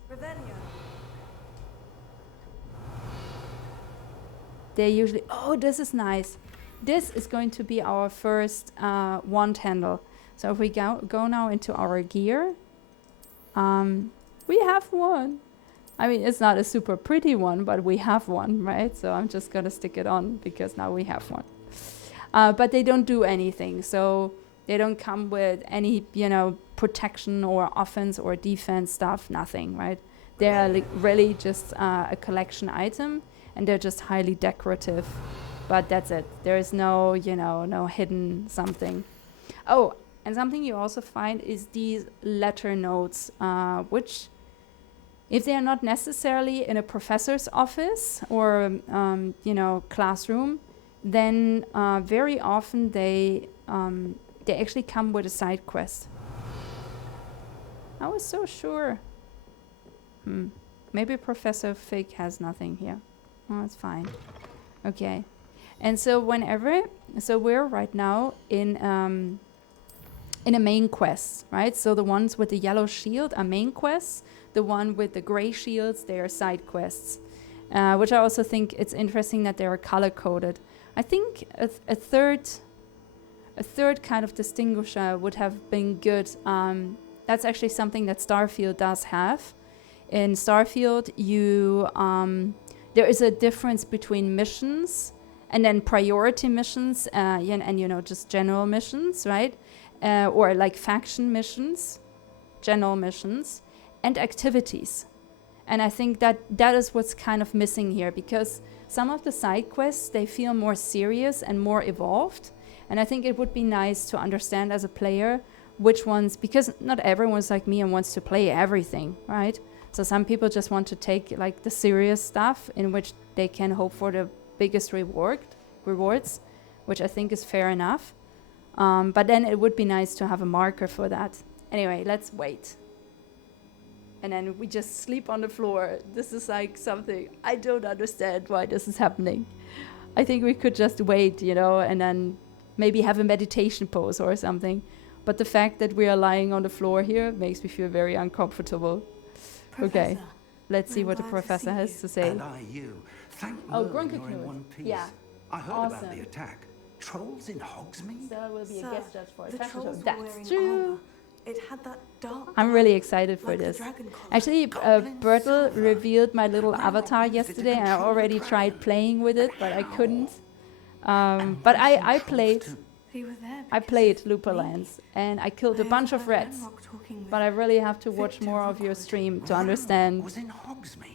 They usually... Oh, this is nice. This is going to be our first wand handle. So if we go now into our gear, we have one. I mean, it's not a super pretty one, but we have one, right? So I'm just going to stick it on because now we have one. But they don't do anything. So they don't come with any, you know, protection or offense or defense stuff, nothing, right? They're like really just a collection item, and they're just highly decorative. But that's it. There is no, you know, no hidden something. Oh, and something you also find is these letter notes, which, if they are not necessarily in a professor's office or, you know, classroom, then very often they actually come with a side quest. I was so sure. Maybe Professor Fig has nothing here. Oh, it's fine. Okay. And so we're right now in a main quest, right? So the ones with the yellow shield are main quests. The one with the gray shields, they are side quests. Which I also think it's interesting that they are color-coded. I think a third kind of distinguisher would have been good. That's actually something that Starfield does have. In Starfield, there is a difference between missions and then priority missions, and you know, just general missions, right? Or like faction missions, general missions, and activities. And I think that is what's kind of missing here, because some of the side quests, they feel more serious and more evolved. And I think it would be nice to understand as a player which ones, because not everyone's like me and wants to play everything, right? So some people just want to take like the serious stuff in which they can hope for the biggest rewards, which I think is fair enough. But then it would be nice to have a marker for that. Anyway, let's wait. and then we just sleep on the floor. This is like something I don't understand why this is happening. I think we could just wait, you know, and then maybe have a meditation pose or something. But the fact that we are lying on the floor here makes me feel very uncomfortable. Okay, let's see what the professor has to say. And you. Thank Oh, Merlin you're in one piece. Yeah. I heard Awesome. about the attack. Trolls in Hogsmeade? So will be a guest judge for a the fashion show. trolls were That's wearing true. armor. It had that dark I'm really excited for like the this. dragon collar. Actually, Bertel revealed my little avatar yesterday, and I already tried playing with it, but I couldn't. But I played. They were there I played Luperlands, and I killed a bunch of rats. But I really have to watch more of your stream to understand,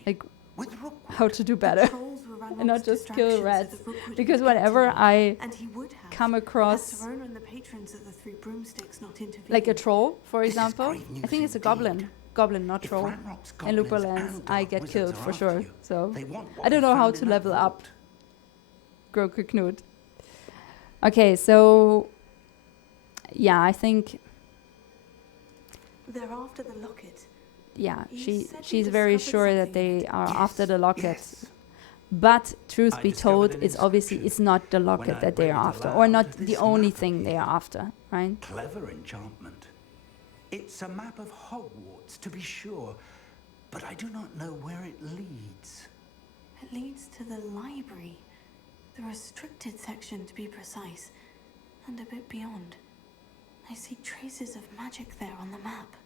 like, how to do better, and not just kill rats. Because whenever I come across like a troll, for example, I think it's a goblin, not troll, in Luperlands, I get killed for sure. So I don't know how to level up Groke Knut. Okay, so yeah, I think they're after the locket. Yeah, she's very sure that they are after the locket. But truth be told, it's not the locket that they are after, or not the only thing they are after, right? Clever enchantment. It's a map of Hogwarts, to be sure, but I do not know where it leads. It leads to the library. The restricted section, to be precise, and a bit beyond. I see traces of magic there on the map.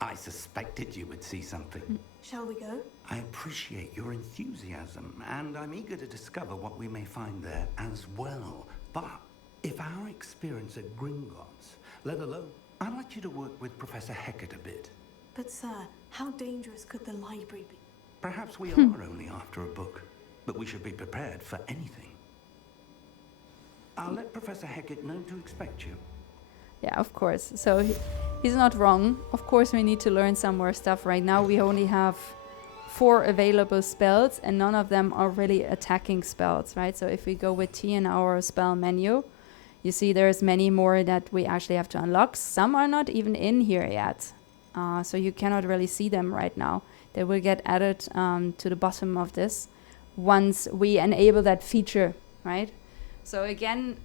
I suspected you would see something. Shall we go? I appreciate your enthusiasm, and I'm eager to discover what we may find there as well. But if our experience at Gringotts, let alone, I'd like you to work with Professor Hecat a bit. But sir, how dangerous could the library be? Perhaps we are only after a book, but we should be prepared for anything. I'll let Professor Hecat know to expect you. Yeah, of course. So he's not wrong. Of course, we need to learn some more stuff. Right now, we only have 4 available spells, and none of them are really attacking spells, right? So if we go with T in our spell menu, you see there's many more that we actually have to unlock. Some are not even in here yet. So you cannot really see them right now. They will get added to the bottom of this once we enable that feature, right? So again,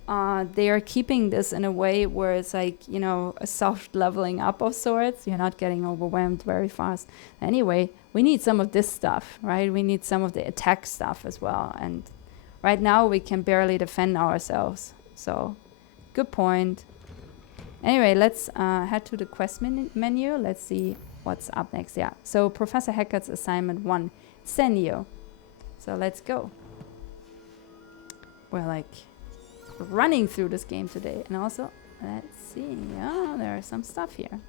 they are keeping this in a way where it's like, you know, a soft leveling up of sorts. You're not getting overwhelmed very fast. Anyway, we need some of this stuff, right? We need some of the attack stuff as well. And right now we can barely defend ourselves. So good point. Anyway, let's head to the quest menu. Let's see what's up next. Yeah, so Professor Hecat's assignment 1, Senio. So let's go. We're like running through this game today. And also, let's see. Oh, there is some stuff here.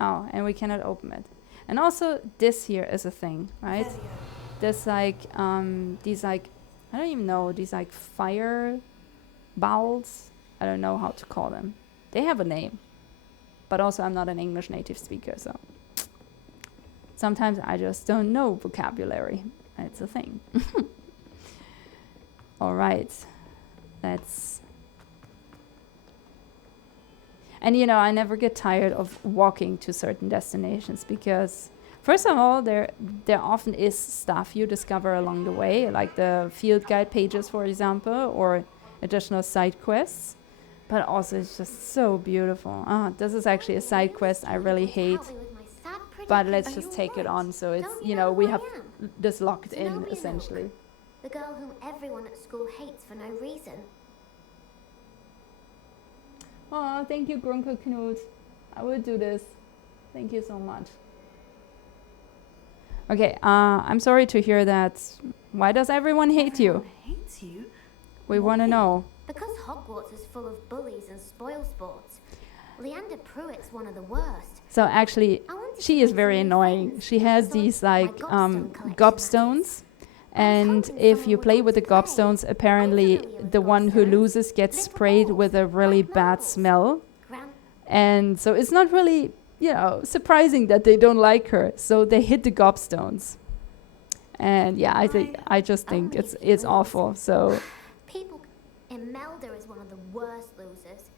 Oh, and we cannot open it. And also, this here is a thing, right? There's like, these like, I don't even know, these like fire bowls. I don't know how to call them. They have a name. But also, I'm not an English native speaker, so sometimes I just don't know vocabulary. It's a thing. All right, let's. And you know, I never get tired of walking to certain destinations because, first of all, there often is stuff you discover along the way, like the field guide pages, for example, or additional side quests. But also, it's just so beautiful. This is actually a side quest I really hate. But let's just take it on, so it's, you know, we have this locked in, essentially. The girl whom everyone at school hates for no reason. Oh, thank you, Grunke Knut. I will do this. Thank you so much. Okay, I'm sorry to hear that. Why does everyone hate you? Hates you? We want to know. Because Hogwarts is full of bullies and spoil sports. Leander Pruitt's one of the worst. So actually, she is very annoying. She has these like gobstones. And if you play with the gobstones, apparently the one who loses gets sprayed with a really bad smell. And so it's not really, you know, surprising that they don't like her. So they hit the gobstones. And yeah, I just think it's awful. So Imelda is one of the worst losers.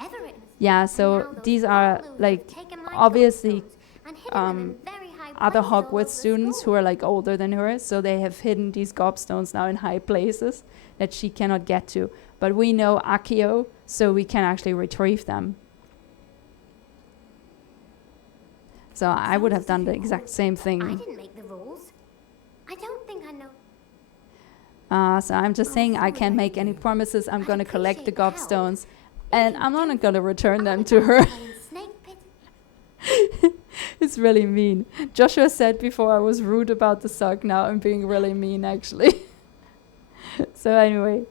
Everett has Yeah, and so now those these are Polymaths have like taken my obviously gobstones and hidden them in very high other places all over Hogwarts the students school. who are like older than her, so they have hidden these gobstones now in high places that she cannot get to. But we know Accio, so we can actually retrieve them. So I would have done the exact same I thing. didn't make the rules. I don't think I know. So I'm just saying I can't make any promises. I'm going to collect the gobstones, and I'm not going to return them to her. It's really mean. Joshua said before I was rude about the sock. Now I'm being really mean, actually. So anyway,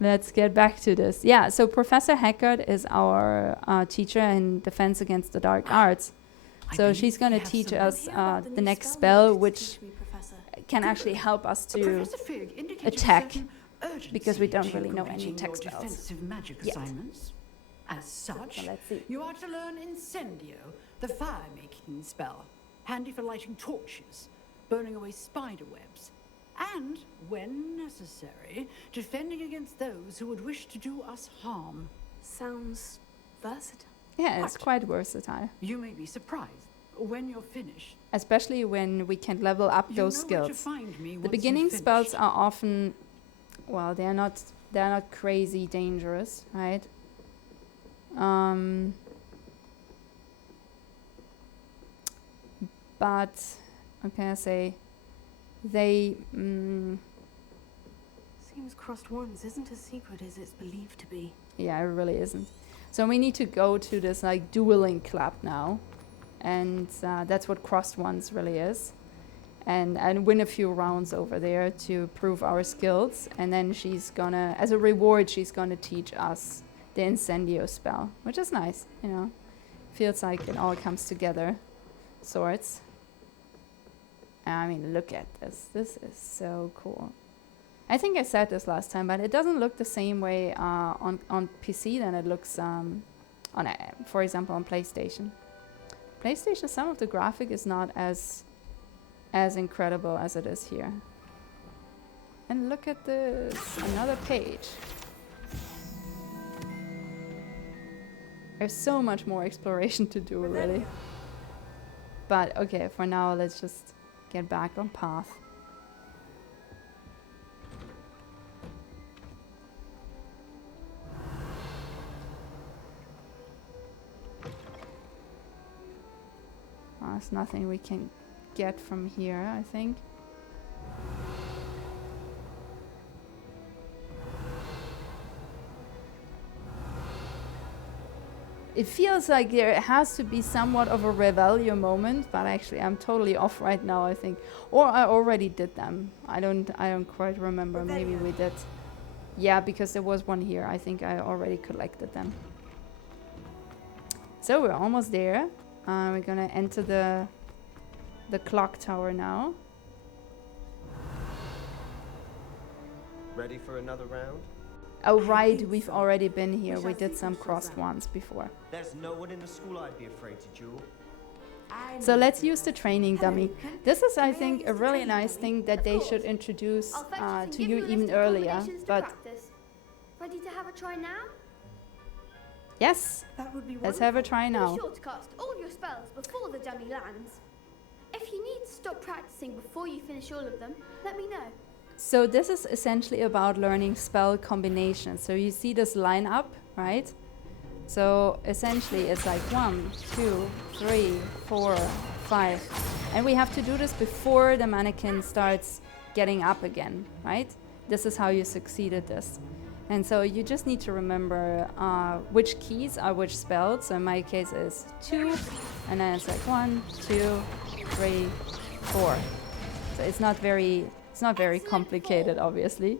let's get back to this. Yeah, so Professor Heckard is our teacher in Defense Against the Dark Arts. So she's going to teach us the next spell, which can actually help us to attack, because we don't really know any tech spells. Defensive magic yet. assignments. As such, So let's see. you are to learn Incendio, the fire-making spell, handy for lighting torches, burning away spider webs, and, when necessary, defending against those who would wish to do us harm. Sounds versatile. Yeah, it's quite versatile. You may be surprised when you're finished. Especially when we can level up those You know where to skills. find me The once beginning you've spells finished. are often, well, they're not crazy dangerous, right? But what can I say? They Seems crossed ones isn't as secret as it's believed to be. yeah, it really isn't. So we need to go to this like dueling club now, and that's what Crossed Ones really is, and win a few rounds over there to prove our skills. And then she's gonna, as a reward, she's gonna teach us the Incendio spell, which is nice, you know. Feels like it all comes together, sorts. I mean, look at this. This is so cool. I think I said this last time, but it doesn't look the same way on PC than it looks for example, on PlayStation. PlayStation, some of the graphic is not as incredible as it is here. And look at this, another page. There's so much more exploration to do, really. But okay, for now, let's just get back on path. There's nothing we can get from here, I think. It feels like there has to be somewhat of a Revelio moment, but actually I'm totally off right now, I think. Or I already did them. I don't quite remember. Maybe we did. Yeah, because there was one here. I think I already collected them. So we're almost there. We're gonna enter the clock tower now. Ready for another round? Oh right, we've already been here. We did some crossed ones before. There's no one in the school I'd be afraid to duel. So let's use the training dummy. This is, I think, a really nice thing that they should introduce to you even earlier. But ready to have a try now? yes, That would be let's have a try now. Be sure to cast all your spells before the dummy lands. If you need to stop practicing before you finish all of them, let me know. So this is essentially about learning spell combinations. So you see this line up, right? So essentially it's like 1, 2, 3, 4, 5. And we have to do this before the mannequin starts getting up again, right? This is how you succeeded this. And so you just need to remember which keys are which spells. So in my case is 2, and then it's like 1, 2, 3, 4. So it's not very complicated, obviously.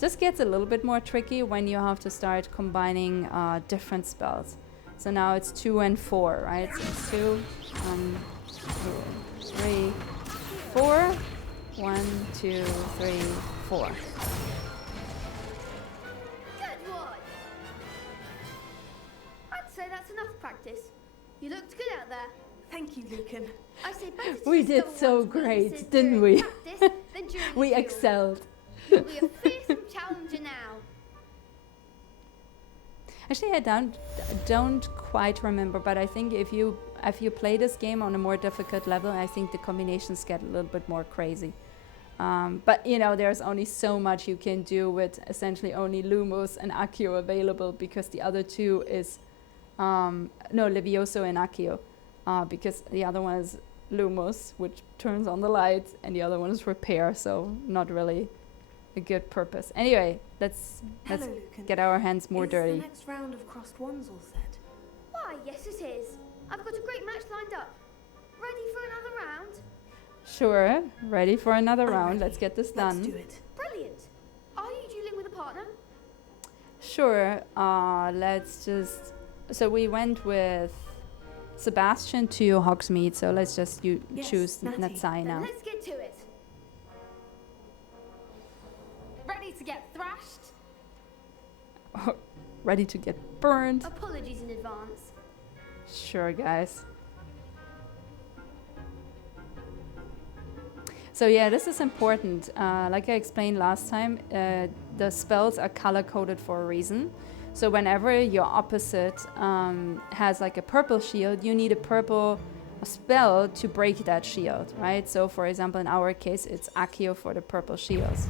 Just gets a little bit more tricky when you have to start combining different spells. So now it's 2 and 4, right? So it's 2, 1, 2, 3, 4. 1, 2, 3, 4. Good one! I'd say that's enough practice. You looked good out there. Thank you, Lucan. I say better to We discover did so one's great, weaknesses didn't during we? practice than during We the theory. excelled. You'll be a fearsome challenger now. Actually, I don't quite remember, but I think if you play this game on a more difficult level, I think the combinations get a little bit more crazy. But you know, there's only so much you can do with essentially only Lumos and Accio available, because the other two is Levioso and Accio, because the other one is Lumos, which turns on the lights, and the other one is Repair, so not really a good purpose. Anyway, let's get our hands more dirty. Is the next round of crossed wands all set? Why, yes it is. I've got a great match lined up. Ready for another round? Sure, ready for another round. Let's get this done. Let's do it. Brilliant. Are you dueling with a partner? Sure, let's just... So we went with Sebastian to Hogsmeade, so let's just choose Natsai now. Let's get to it. Ready to get thrashed? Ready to get burned? Apologies in advance. Sure, guys. So yeah, this is important. Like I explained last time, the spells are color-coded for a reason. So whenever your opposite has like a purple shield, you need a purple spell to break that shield, right? So for example, in our case, it's Accio for the purple shields.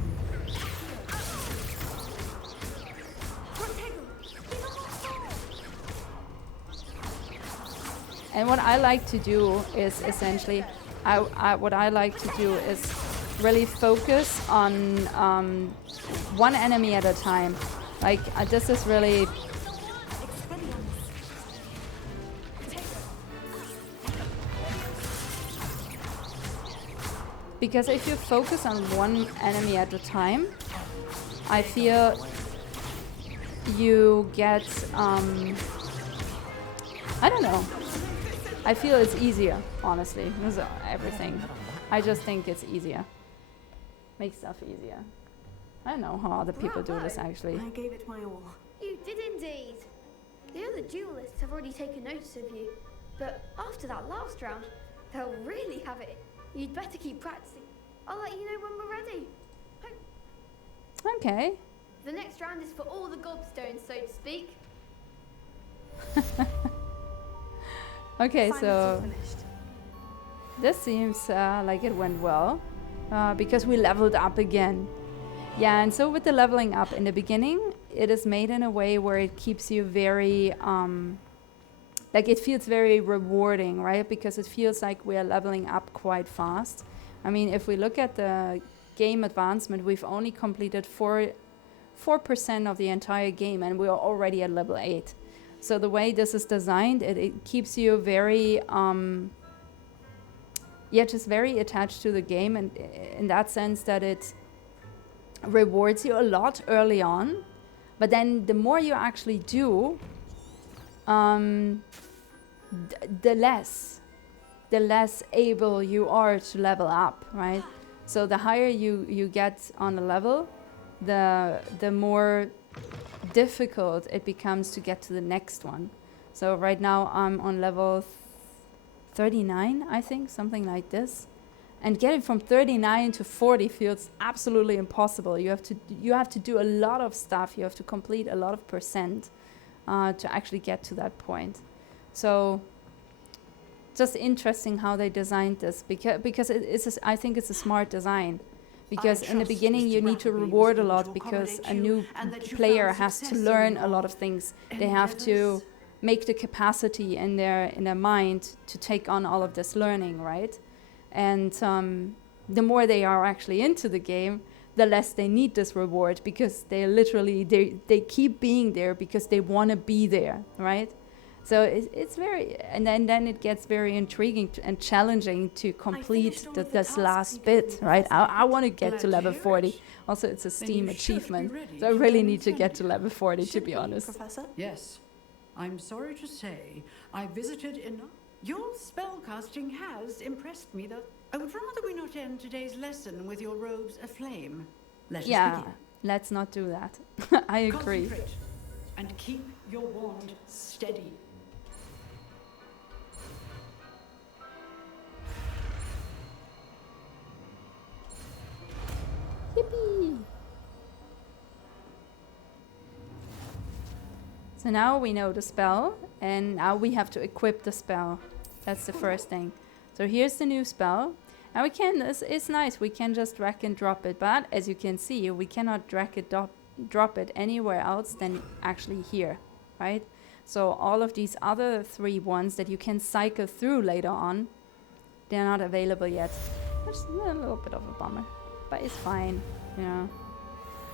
And what I like to do is essentially, what I like to do is really focus on one enemy at a time. Like this is really... Because if you focus on one enemy at a time, I feel you get, I don't know. I feel it's easier, honestly. This is everything. I just think it's easier. Makes stuff easier. I don't know how other people do this, actually. I gave it my all. You did indeed. The other duelists have already taken notice of you. But after that last round, they'll really have it. You'd better keep practicing. I'll let you know when we're ready. Okay. The next round is for all the gobstones, so to speak. Okay, so this seems like it went well, because we leveled up again. Yeah, and so with the leveling up in the beginning, it is made in a way where it keeps you very, like it feels very rewarding, right? Because it feels like we are leveling up quite fast. I mean, if we look at the game advancement, we've only completed 4% of the entire game, and we are already at level 8. So the way this is designed, it keeps you very, just very attached to the game, and in that sense that it rewards you a lot early on, but then the more you actually do, the less able you are to level up, right? So the higher you get on a level, the more difficult it becomes to get to the next one. So right now I'm on level 39, I think, something like this. And getting from 39 to 40 feels absolutely impossible. You have to do a lot of stuff. You have to complete a lot of percent to actually get to that point. So just interesting how they designed this, because I think it's a smart design. Because in the beginning you need to reward a lot, because a new player has to learn a lot of things. They have to make the capacity in their mind to take on all of this learning, right? And the more they are actually into the game, the less they need this reward, because they literally they keep being there because they want to be there, right? So it's very, and then it gets very intriguing and challenging to complete this last bit, right? I want to get to level 40. Also, it's a Steam achievement, so I really need to get to level 40, to be honest. Professor? Yes. I'm sorry to say, I visited enough. Your spellcasting has impressed me, though. I would rather we not end today's lesson with your robes aflame. Let us begin. Let's not do that. I agree. Concentrate and keep your wand steady. Yippee! So now we know the spell, and now we have to equip the spell. That's the first thing. So here's the new spell. Now we can, it's nice, we can just drag and drop it, but as you can see, we cannot drag it, drop it anywhere else than actually here, right? So all of these other 3 ones that you can cycle through later on, they're not available yet. Which is a little bit of a bummer, but it's fine, you know.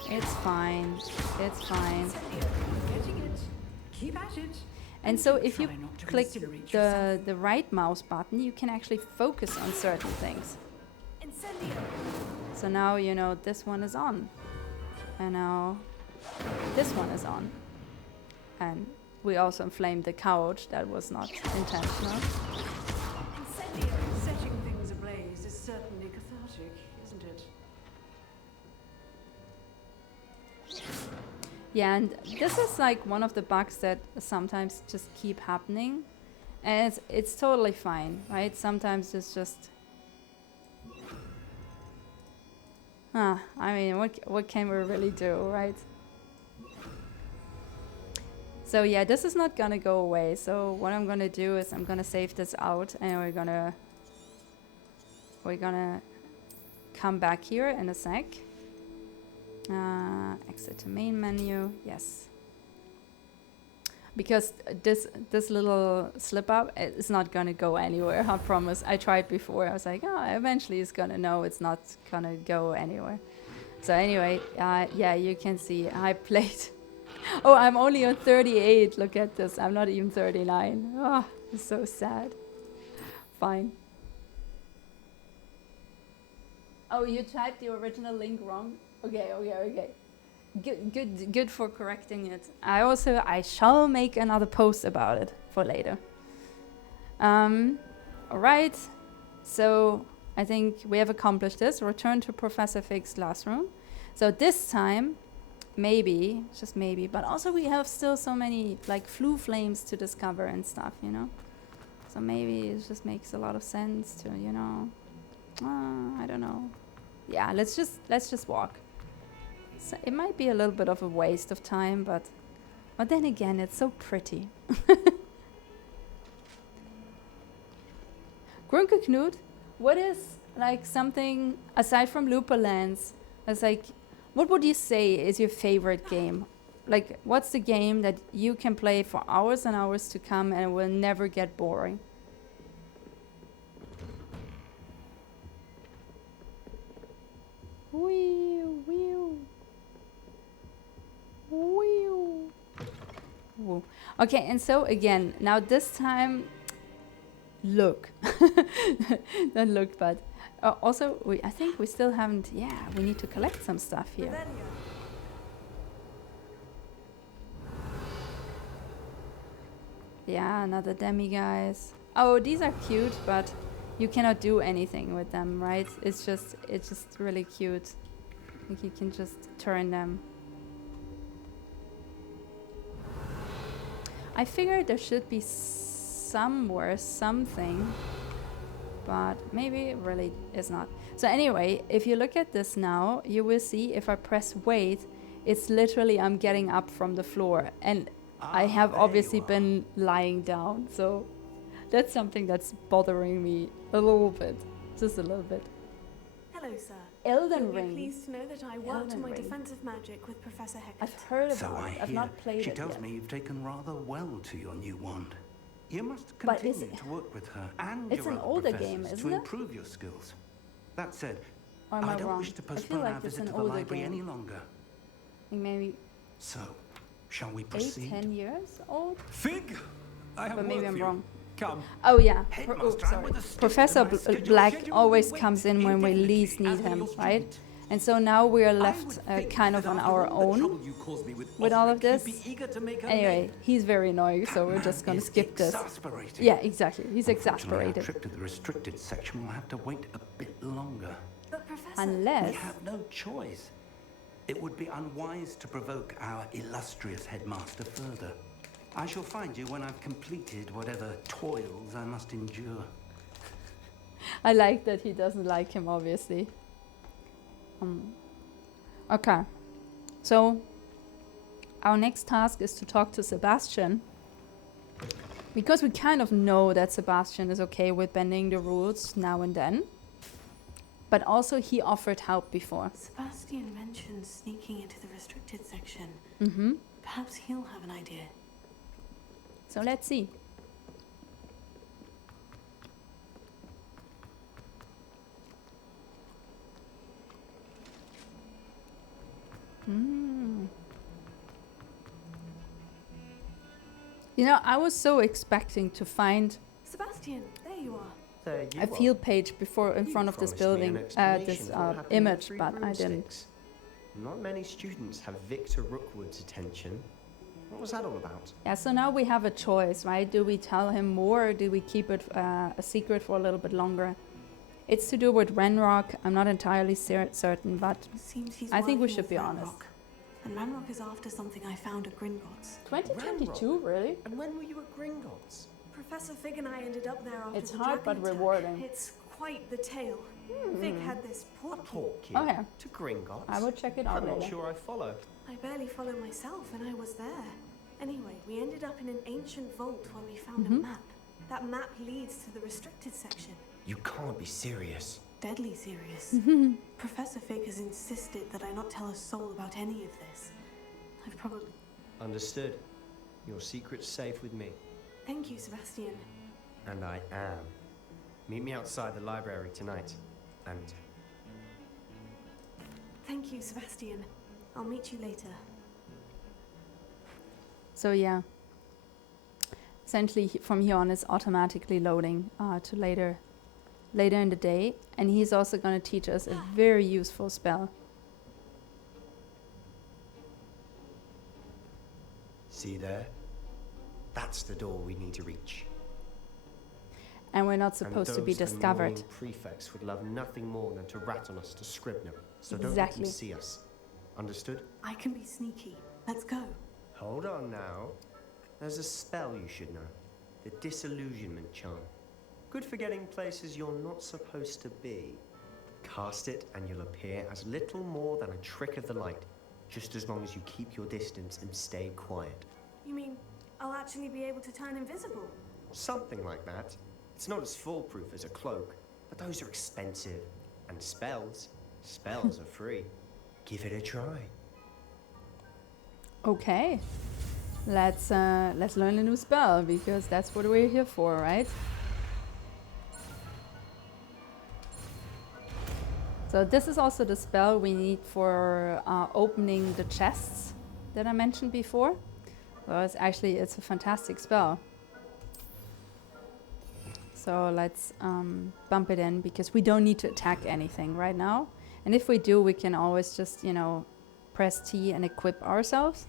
It's fine, it's fine. Keep at it. And so if you click the right mouse button, you can actually focus on certain things. So now, you know, this one is on. And now this one is on. And we also inflamed the couch. That was not intentional. Setting things ablaze is certainly cathartic, isn't it? Yeah, and this is like one of the bugs that sometimes just keep happening. And it's totally fine, right? Sometimes it's just... I mean, what can we really do, right? So yeah, this is not gonna go away. So what I'm gonna do is I'm gonna save this out, and we're gonna come back here in a sec. Exit to main menu, yes. Because this little slip up is not gonna go anywhere, I promise. I tried before, I was like, oh, eventually it's gonna know it's not gonna go anywhere. So anyway, yeah, you can see I played. Oh, I'm only on 38, look at this, I'm not even 39. Oh, it's so sad. Fine. Oh, you typed the original link wrong? Okay. Good for correcting it. I shall make another post about it for later. Alright, so I think we have accomplished this. Return to Professor Fig's classroom. So this time, maybe, just maybe, but also we have still so many like flue flames to discover and stuff, you know? So maybe it just makes a lot of sense to, you know, I don't know. Yeah, let's just walk. So it might be a little bit of a waste of time, but then again, it's so pretty. Grunke Knut, what is like something aside from Looper Lands? It's like, what would you say is your favorite game? Like, what's the game that you can play for hours and hours to come and it will never get boring? Okay, and so again, now this time, look. Don't look, but also, I think we still haven't, yeah, we need to collect some stuff here. Yeah, another demi, guys. Oh, these are cute, but you cannot do anything with them, right? It's just really cute. Like you can just turn them. I figured there should be somewhere something, but maybe it really is not. So anyway, if you look at this now, you will see if I press wait, it's literally I'm getting up from the floor, and I have obviously been lying down, so that's something that's bothering me a little bit, just a little bit. Hello, sir. Elden Ring. You'll be pleased to know that I worked on my defensive magic with Professor Hecat. I've heard about So I it. I've hear. not played She it tells yet. me you've taken rather well to your new wand. You must But continue to work with her and it's your an other older professors game, to isn't it? improve your skills. That said, Or am I don't wrong? wish to I feel postpone like our it's visit an to the older library game. any longer. Like maybe So, shall we 8, proceed? 10 years old? Fig, I have But maybe work I'm for you. wrong. Come. Oh yeah, Headmaster, I'm sorry. with a student Professor and my schedule Black schedule always waits comes in when we least need indefinitely, him, as will your right? student. And so now we are I left would think kind of that on after our all the own trouble you caused me with all of Osric, this. you'd be eager to make her Anyway, maid. he's very annoying, so we're just gonna Is skip this. exasperating. Yeah, exactly. He's Unfortunately, our exasperated. trip to the restricted section will have to wait a bit longer. But Professor... Unless... We have no choice. It would be unwise to provoke our illustrious headmaster further. I shall find you when I've completed whatever toils I must endure. I like that he doesn't like him, obviously. Okay. So, our next task is to talk to Sebastian. Because we kind of know that Sebastian is okay with bending the rules now and then. But also he offered help before. Sebastian mentioned sneaking into the restricted section. Mm-hmm. Perhaps he'll have an idea. So let's see. You know, I was so expecting to find Sebastian, there you are. There you a field page before in front of this building, this image, but I didn't. Not many students have Victor Rookwood's attention. What was that all about? Yeah, so now we have a choice, right? Do we tell him more or do we keep it a secret for a little bit longer? It's to do with Renrock. I'm not entirely certain, but I think we should be honest. And Ranrock is after something I found at Gringotts. 2022, really? And when were you at Gringotts? Professor Fig and I ended up there after It's the hard dragon but attack. rewarding. It's quite the tale. Fig had this portkey. Okay. To Gringotts? I will check it out I'm not later. sure I follow. I barely follow myself, and I was there. Anyway, we ended up in an ancient vault where we found a map. That map leads to the restricted section. You can't be serious. Deadly serious. Professor Fig has insisted that I not tell a soul about any of this. I've probably... Understood. Your secret's safe with me. Thank you, Sebastian. And I am. Meet me outside the library tonight. And... Thank you, Sebastian. I'll meet you later. So yeah, essentially from here on it's automatically loading to later in the day, and he's also going to teach us a very useful spell. See there? That's the door we need to reach. And we're not supposed to be discovered. Those annoying prefects would love nothing more than to rat on us to Scribner. So don't let Exactly. them see us. Understood? I can be sneaky. Let's go. Hold on now. There's a spell you should know. The Disillusionment Charm. Good for getting places you're not supposed to be. Cast it and you'll appear as little more than a trick of the light. Just as long as you keep your distance and stay quiet. You mean I'll actually be able to turn invisible? Something like that. It's not as foolproof as a cloak, but those are expensive. And spells are free. Give it a try. Okay, let's learn a new spell because that's what we're here for, right? So this is also the spell we need for opening the chests that I mentioned before. Well, it's a fantastic spell. So let's bump it in because we don't need to attack anything right now. And if we do, we can always just, you know, press T and equip ourselves.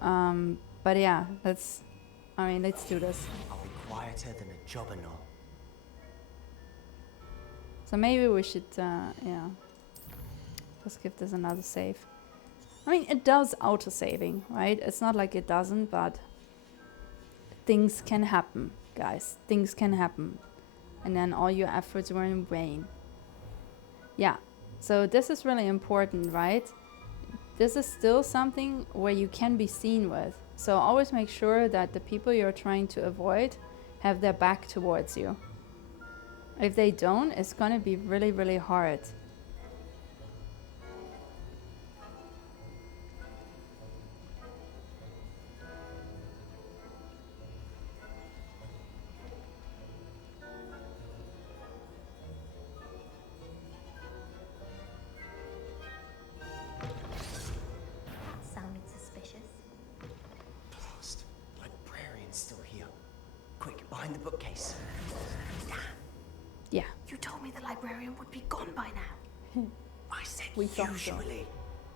But yeah, let's do this. I'll be quieter than a jobberknoll. So maybe we should, yeah, just give this another save. I mean, it does auto-saving, right? It's not like it doesn't, but things can happen, guys. Things can happen. And then all your efforts were in vain. Yeah, so this is really important, right? This is still something where you can be seen with. So always make sure that the people you're trying to avoid have their back towards you. If they don't, it's gonna be really, really hard. Sounded suspicious. Blast. Librarian's still here. Quick, behind the bookcase. Yeah. You told me the librarian would be gone by now. I said We thought so. usually,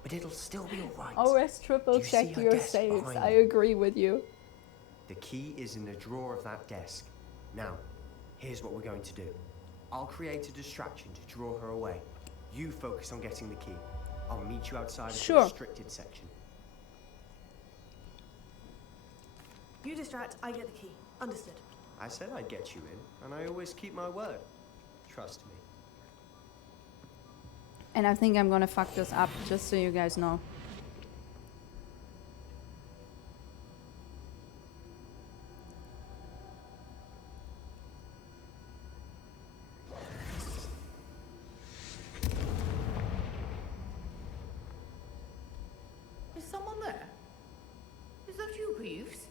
but it'll still be all right. Always triple Do you check see her your desk saves. behind I you? agree with you. The key is in the drawer of that desk. Now, here's what we're going to do. I'll create a distraction to draw her away. You focus on getting the key. I'll meet you outside of Sure. the restricted section. You distract, I get the key. Understood. I said I'd get you in, and I always keep my word. Trust me. And I think I'm gonna fuck this up, just so you guys know. down there? Is that you, Peeves?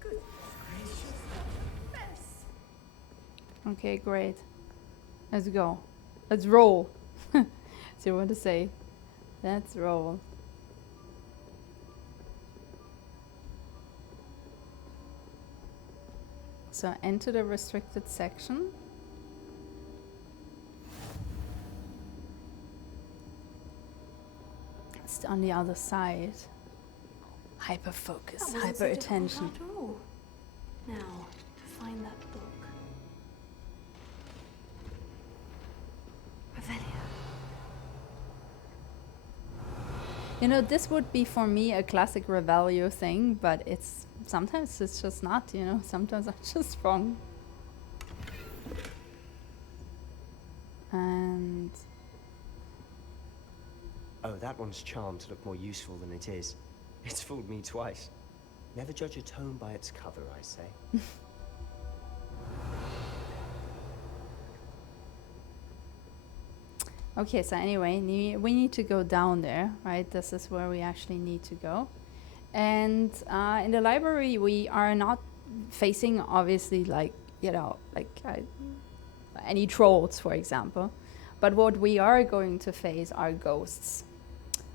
Good gracious, mess. Okay, great. Let's go. Let's roll. See what to say. Let's roll. So enter the restricted section. It's on the other side. Hyper focus, That wasn't hyper so difficult attention. after all. Now, find that book. Revelio. You know, this would be for me a classic Revelio thing, but it's sometimes it's just not, you know, sometimes I'm just wrong. And Oh, that one's charmed to look more useful than it is. It's fooled me twice. Never judge a tome by its cover, I say. okay, so anyway, we need to go down there, right? This is where we actually need to go. And in the library, we are not facing, obviously, like, you know, like any trolls, for example. But what we are going to face are ghosts.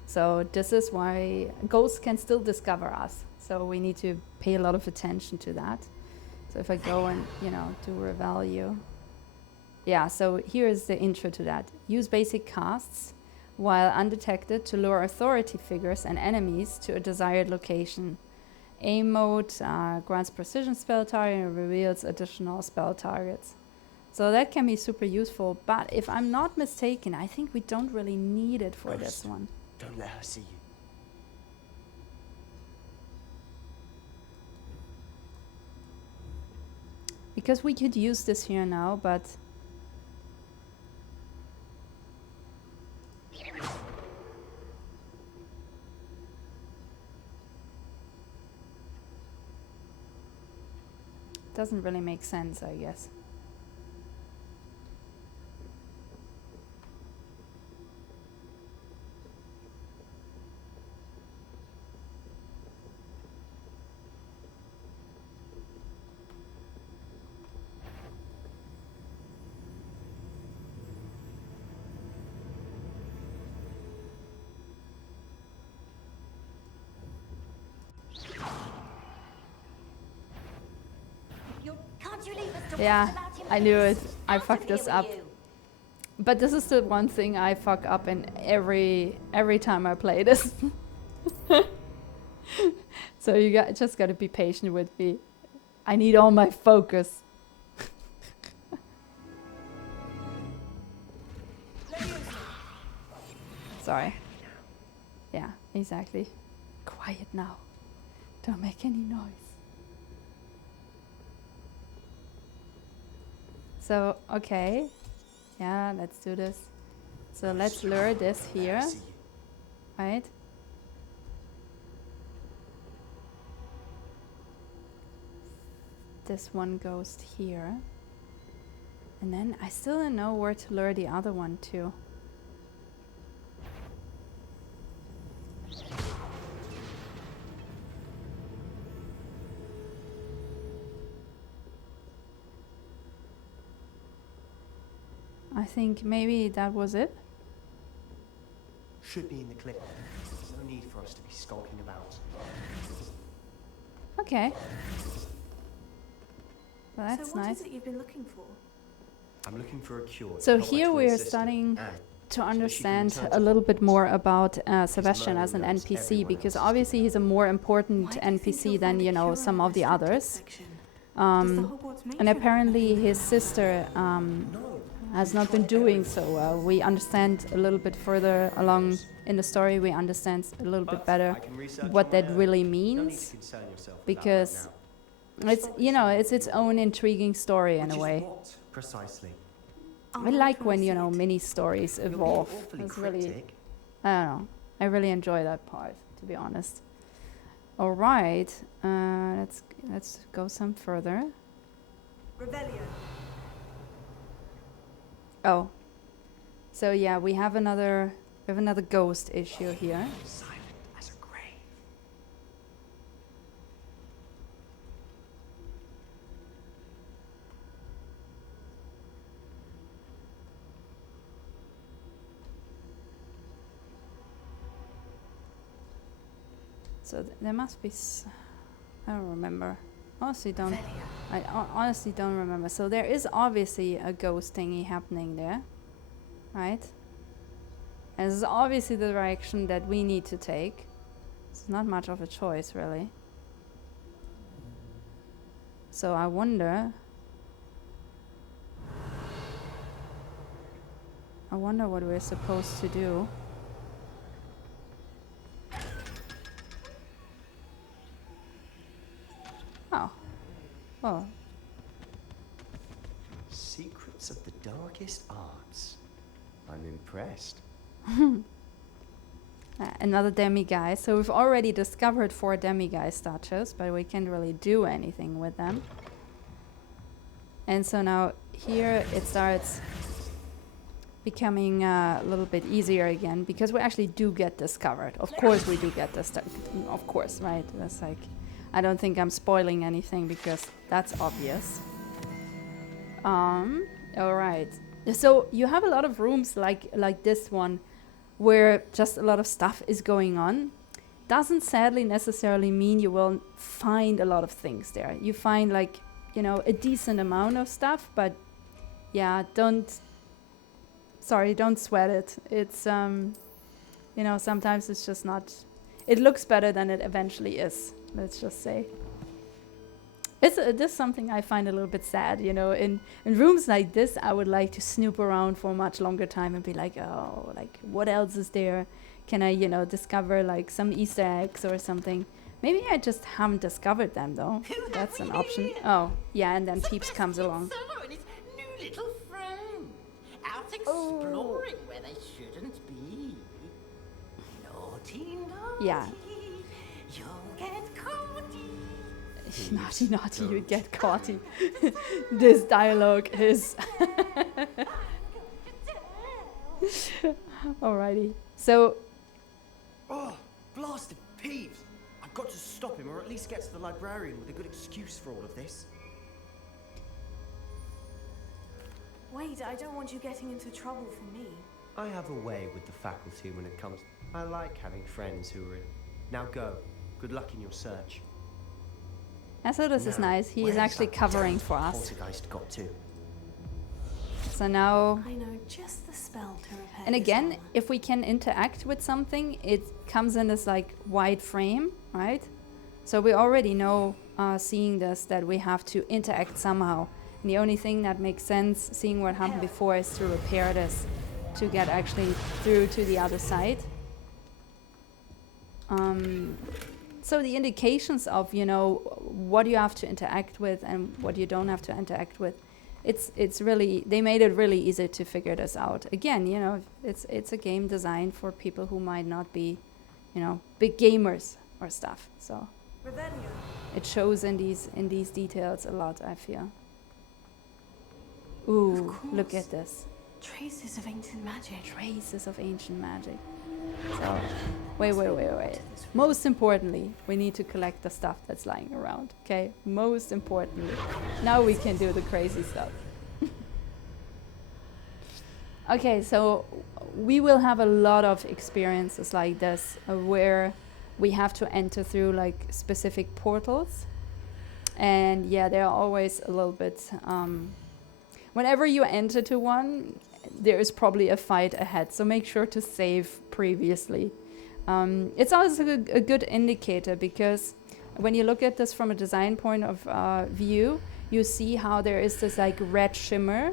So this is why ghosts can still discover us. So we need to pay a lot of attention to that. So if I go and, you know, do Revelio. Yeah, so here's the intro to that. Use basic casts while undetected to lure authority figures and enemies to a desired location. Aim mode grants precision spell target and reveals additional spell targets. So that can be super useful, but if I'm not mistaken, I think we don't really need it for this one. Don't let her see you. Because we could use this here now, but doesn't really make sense, I guess. Yeah, I knew it. I fucked this up. But this is the one thing I fuck up in every time I play this. So you just gotta be patient with me. I need all my focus. Sorry. Yeah, exactly. Quiet now. Don't make any noise. So, okay. Yeah, let's do this. So let's lure this here. Right? This one goes here. And then I still don't know where to lure the other one to. I think maybe that was it. Should be in the clip. There's no need for us to be skulking about. Okay. Well, that's so what nice. is it you've been looking for? I'm looking for a cure. So here we are starting to understand a little bit more about Sebastian as an NPC, because obviously he's a more important NPC than, you know, some of the others. And apparently his sister has not been doing so well. We understand a little bit further along in the story, we understand a little bit better what that really means, because it's, you know, it's its own intriguing story in a way. Precisely. I like when, you know, mini stories evolve. It's really, I don't know, I really enjoy that part, to be honest. All right, let's go some further. Revelio. Oh. So yeah, we have another ghost issue here. Silent as a grave. So there must be I don't remember. Honestly don't honestly don't remember. So there is obviously a ghost thingy happening there. Right? And this is obviously the direction that we need to take. It's not much of a choice, really. So I wonder what we're supposed to do. Oh. Oh. Secrets of the darkest arts. I'm impressed. Another demiguise. So we've already discovered 4 demiguise statues, but we can't really do anything with them. And so now here it starts becoming a little bit easier again, because we actually do get discovered. Of course we do get this. Of course, right? That's like, I don't think I'm spoiling anything because that's obvious. All right. So you have a lot of rooms like this one, where just a lot of stuff is going on. Doesn't sadly necessarily mean you will find a lot of things there. You find like, you know, a decent amount of stuff, but yeah, don't sweat it. It's you know, sometimes it's just not, it looks better than it eventually is, let's just say. This is something I find a little bit sad, you know. In rooms like this, I would like to snoop around for a much longer time and be like, oh, like, what else is there? Can I, you know, discover, like, some Easter eggs or something? Maybe I just haven't discovered them, though. That's an option. Oh, yeah, and then Peeps comes along. Solo and his new little friend. Out exploring where they shouldn't be. Naughty, naughty. Yeah. You'll get caughty. Naughty, naughty, you get caughty. This dialogue is... Alrighty. So... Oh, blasted Peeves! I've got to stop him, or at least get to the librarian with a good excuse for all of this. Wait, I don't want you getting into trouble for me. I have a way with the faculty when it comes. I like having friends who are in. Now go. Good luck in your search. So this is nice. He is actually covering for us. Poltergeist got to. So now... I know just the spell to repair. And again, if we can interact with something, it comes in this like wide frame, right? So we already know, seeing this, that we have to interact somehow. And the only thing that makes sense, seeing what happened before, is to repair this to get actually through to the other side. So the indications of, you know, what you have to interact with and what you don't have to interact with, it's really, they made it really easy to figure this out. Again, you know, it's a game designed for people who might not be, you know, big gamers or stuff. So it shows in these details a lot, I feel. Ooh, look at this. Traces of ancient magic. Traces of ancient magic. So, wait. Most importantly, we need to collect the stuff that's lying around, okay? Most importantly. Now we can do the crazy stuff. Okay, so we will have a lot of experiences like this where we have to enter through like specific portals. And yeah, they're always a little bit... whenever you enter to one, there is probably a fight ahead, so make sure to save previously. It's also a good indicator, because when you look at this from a design point of view, you see how there is this like red shimmer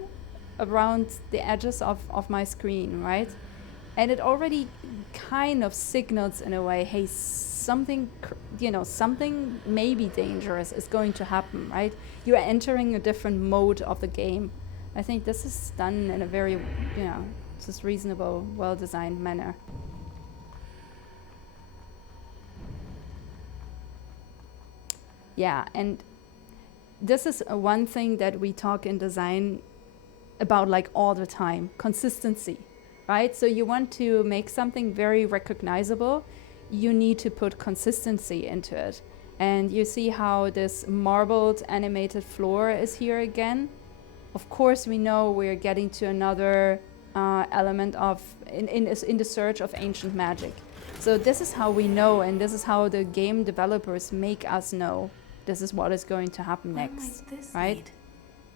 around the edges of my screen, right? And it already kind of signals in a way, hey, something, you know, something maybe dangerous is going to happen, right? You are entering a different mode of the game. I think this is done in a very, you know, just reasonable, well-designed manner. Yeah, and this is one thing that we talk in design about like all the time, consistency, right? So you want to make something very recognizable, you need to put consistency into it. And you see how this marbled animated floor is here again. Of course, we know we're getting to another element of in the search of ancient magic. So this is how we know, and this is how the game developers make us know this is what is going to happen next, right?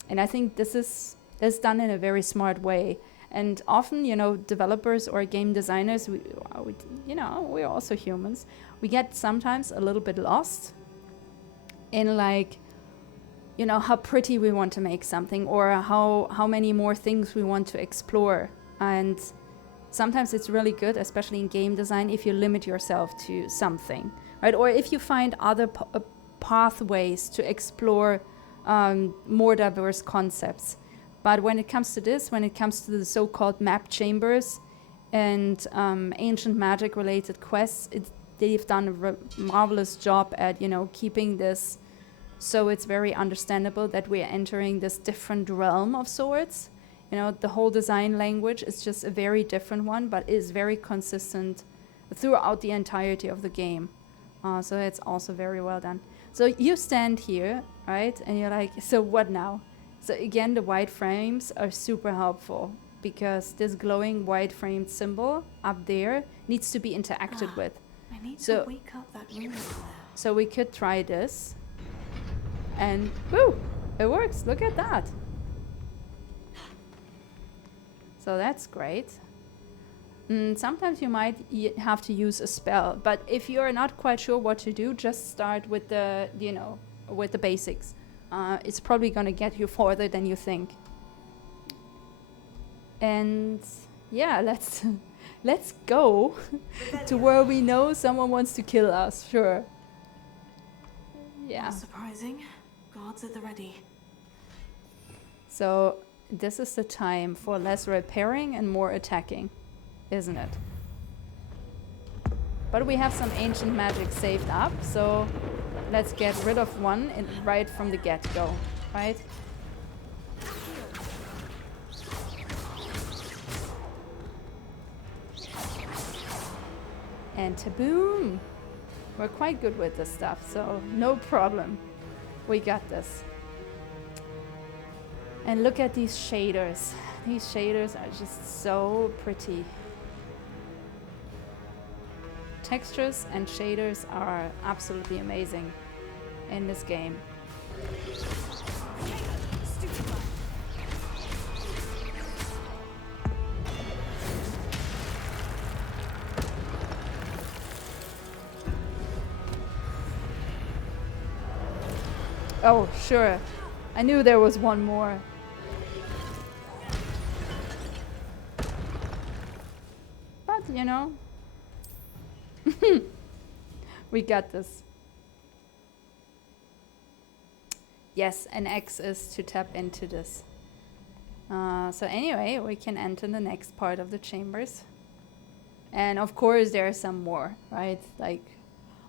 And I think this is done in a very smart way. And often, you know, developers or game designers, you know, we're also humans. We get sometimes a little bit lost in like, you know, how pretty we want to make something, or how many more things we want to explore. And sometimes it's really good, especially in game design, if you limit yourself to something, right? Or if you find other pathways to explore more diverse concepts. But when it comes to this, when it comes to the so-called map chambers and ancient magic related quests, they've done a marvelous job at, you know, keeping this so it's very understandable that we're entering this different realm of sorts. You know, the whole design language is just a very different one, but is very consistent throughout the entirety of the game. So it's also very well done. So you stand here, right? And you're like, so what now? So again, the white frames are super helpful because this glowing white framed symbol up there needs to be interacted with. I need to wake up that room over there. So we could try this. And woo, it works. Look at that. So that's great. Sometimes you might have to use a spell, but if you're not quite sure what to do, just start with the, you know, with the basics. It's probably going to get you further than you think. And yeah, let's go to where we know someone wants to kill us. Sure. Yeah. Not surprising. Guards at the ready. So this is the time for less repairing and more attacking, isn't it? But we have some ancient magic saved up, so let's get rid of one right from the get-go, right? And taboom! We're quite good with this stuff, so no problem. We got this. And look at these shaders. These shaders are just so pretty. Textures and shaders are absolutely amazing in this game. Oh, sure. I knew there was one more. But, you know, we got this. Yes, an X is to tap into this. So anyway, we can enter the next part of the chambers. And of course there are some more, right? Like,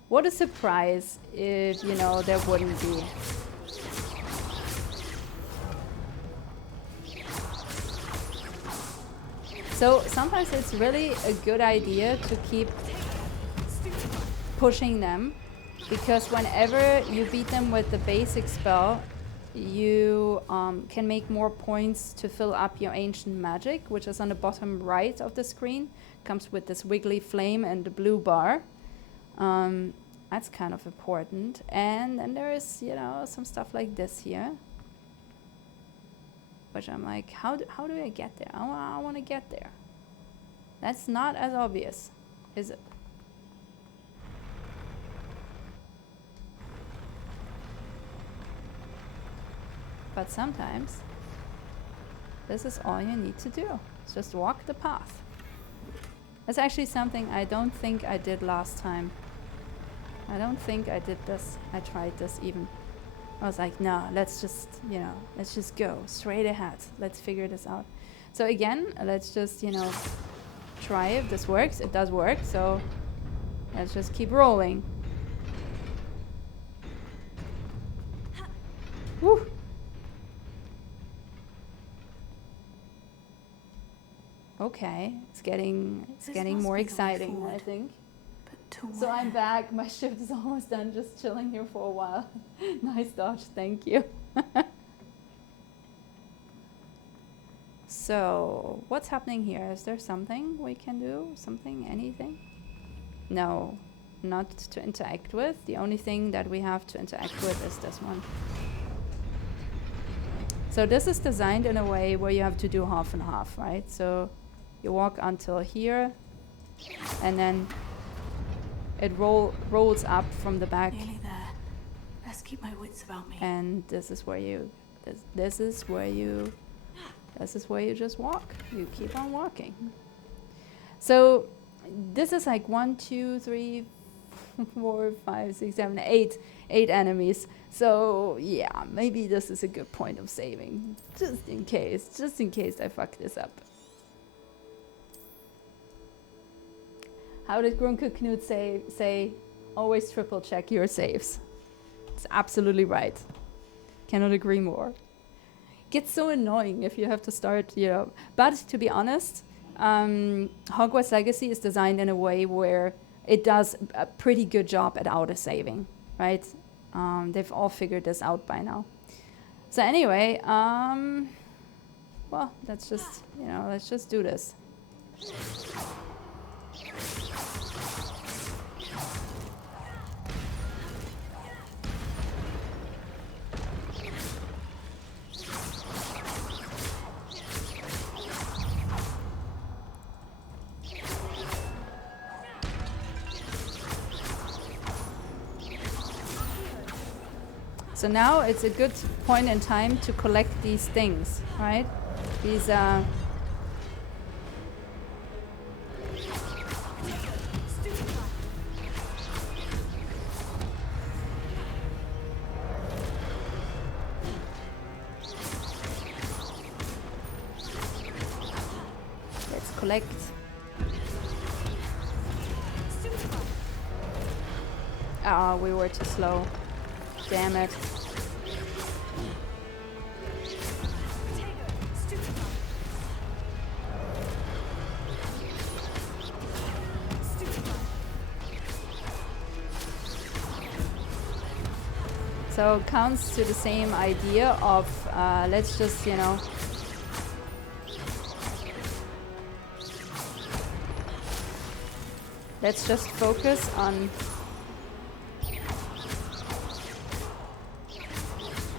what a surprise if, you know, there wouldn't be. So sometimes it's really a good idea to keep pushing them, because whenever you beat them with the basic spell, you can make more points to fill up your ancient magic, which is on the bottom right of the screen. Comes with this wiggly flame and the blue bar. That's kind of important. And then there is, you know, some stuff like this here, which I'm like, how do I get there? I want to get there. That's not as obvious, is it? But sometimes this is all you need to do. It's just walk the path. That's actually something I don't think I did last time. I don't think I did this. I tried this even. I was like, no, let's just, you know, let's just go straight ahead. Let's figure this out. So again, let's just, you know, try if this works. It does work, so let's just keep rolling. Woo! Okay, it's getting more exciting, I think. So I'm back. My shift is almost done. Just chilling here for a while. Nice dodge, thank you. So what's happening here? Is there something we can do? Something? Anything? No, not to interact with. The only thing that we have to interact with is this one. So this is designed in a way where you have to do half and half, right? So you walk until here, and then it rolls up from the back. Nearly there. Best keep my wits about me. And this is where you just walk. You keep on walking. So this is like 1, 2, 3, 4, 5, 6, 7, 8 enemies. So yeah, maybe this is a good point of saving, just in case I fuck this up. How did Grunke Knut say always triple check your saves? It's absolutely right. Cannot agree more. Gets so annoying if you have to start, you know. But to be honest, Hogwarts Legacy is designed in a way where it does a pretty good job at auto-saving, right? They've all figured this out by now. So anyway, well, let's just do this. So now it's a good point in time to collect these things, right? These let's collect. Ah, we were too slow. Damn it. So it counts to the same idea of let's just, you know, let's just focus on.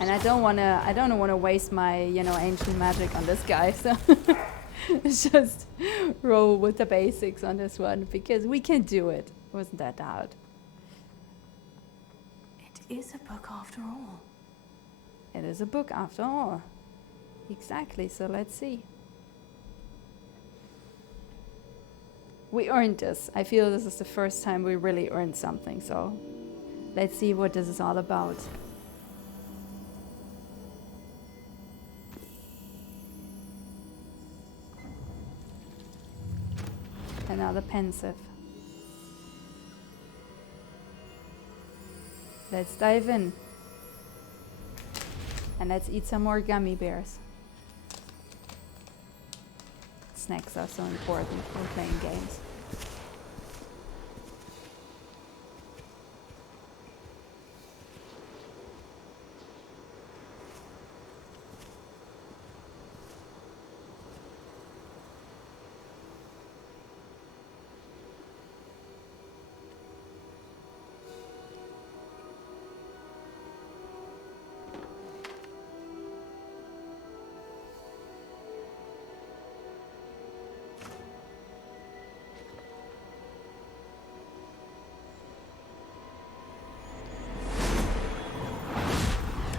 And I don't wanna waste my, you know, ancient magic on this guy, so just roll with the basics on this one because we can do it. Wasn't that hard? It is a book after all. It is a book after all. Exactly, so let's see. We earned this. I feel this is the first time we really earned something, so let's see what this is all about. Another pensive. Let's dive in. And let's eat some more gummy bears. Snacks are so important when playing games.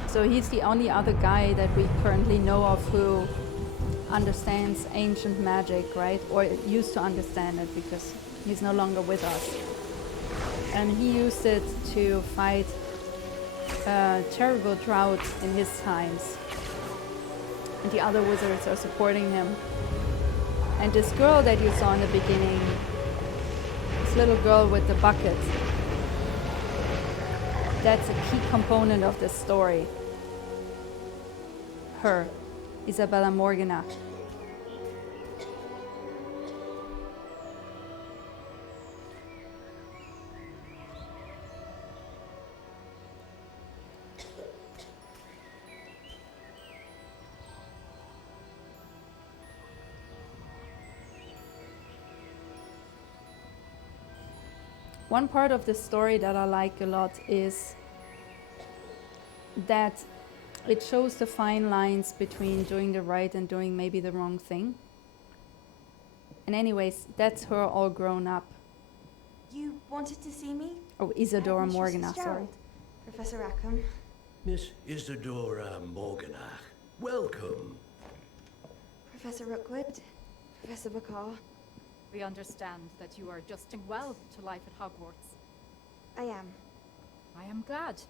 So he's the only other guy that we currently know of who understands ancient magic, right? Or used to understand it because he's no longer with us. And he used it to fight a terrible drought in his times. And the other wizards are supporting him. And this girl that you saw in the beginning, this little girl with the bucket, that's a key component of this story. Her, Isabella Morgana. one part of the story that I like a lot is that it shows the fine lines between doing the right and doing maybe the wrong thing. And anyways, that's her all grown up. You wanted to see me? Oh, Isadora Mistress Morgana, sorry. Fitzgerald. Professor Rackham. Miss Isadora Morganach, welcome. Professor Rookwood. Professor Bakar. We understand that you are adjusting well to life at Hogwarts. I am. I am glad.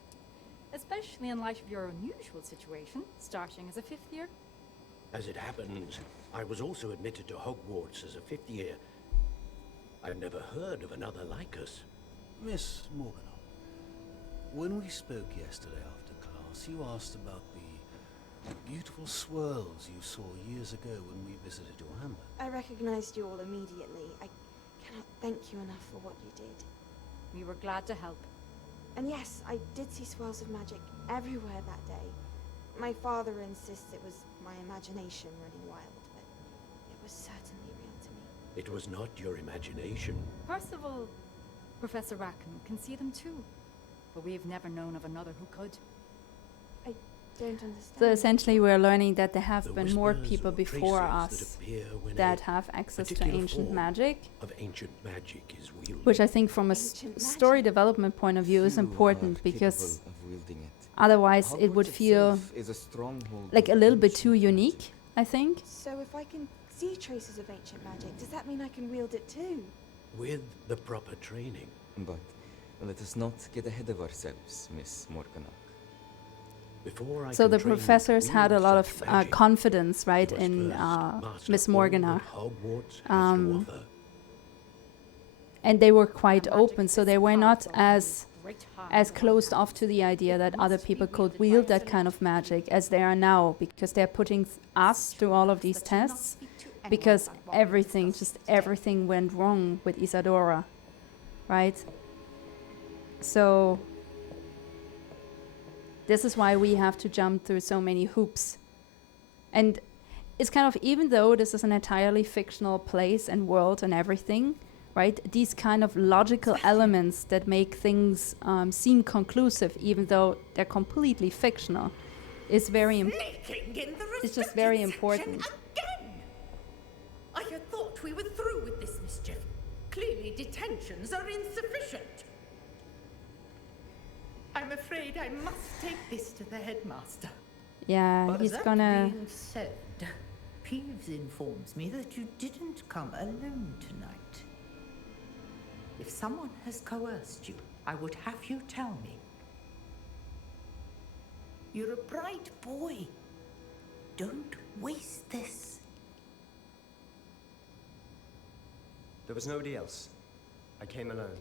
Especially in light of your unusual situation, starting as a 5th year. As it happens, I was also admitted to Hogwarts as a 5th year. I've never heard of another like us. Miss Morgana, when we spoke yesterday after class, you asked about the beautiful swirls you saw years ago when we visited your hamlet. I recognized you all immediately. I cannot thank you enough for what you did. We were glad to help. And yes, I did see swirls of magic everywhere that day. My father insists it was my imagination running wild, but it was certainly real to me. It was not your imagination. Percival, Professor Rackham can see them too. But we've never known of another who could. I don't understand. So essentially we're learning that there have The been more whispers people or before traces us that appear when that a have access to particular ancient form magic. of ancient magic is wielded. Which I think from a story development point of view is important, because otherwise it would feel like a little bit too unique, I think. So if I can see traces of ancient magic, does that mean I can wield it too? With the proper training. But let us not get ahead of ourselves, Miss Morgana. Before I So can the train professors to had a wield lot of such magic, confidence, right, you must in first master Miss all Morgana. that Hogwarts has to offer. And they were quite open, so they were not as closed off to the idea that other people could wield that kind of magic as they are now, because they're putting us through all of these tests, because everything went wrong with Isadora, right? So this is why we have to jump through so many hoops. And it's kind of, even though this is an entirely fictional place and world and everything, right? These kind of logical elements that make things seem conclusive, even though they're completely fictional, is very it's just very important. I had thought we were through with this mischief. Clearly detentions are insufficient. I'm afraid I must take this to the headmaster. Yeah, But he's that gonna... Being said, Peeves informs me that you didn't come alone tonight. If someone has coerced you, I would have you tell me. You're a bright boy. Don't waste this. There was nobody else. I came alone.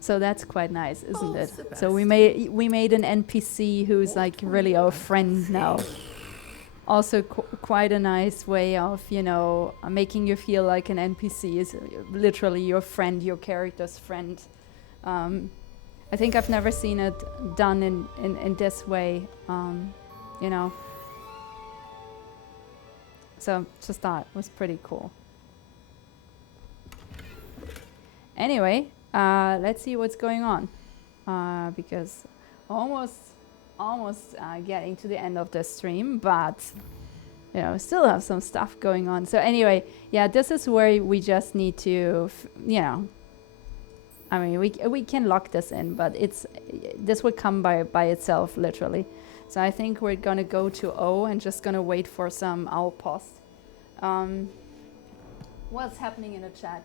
So that's quite nice, isn't it? So we made an NPC who's like really our friend now. Also quite a nice way of, you know, making you feel like an NPC is literally your friend, your character's friend. I think I've never seen it done in this way, you know. So just thought it was pretty cool. Anyway, let's see what's going on, because almost getting to the end of the stream, but you know, still have some stuff going on. So anyway, yeah, this is where we just need to, you know, I mean, we can lock this in, but this will come by itself, literally. So I think we're gonna go to O and just gonna wait for some owl post. What's happening in the chat?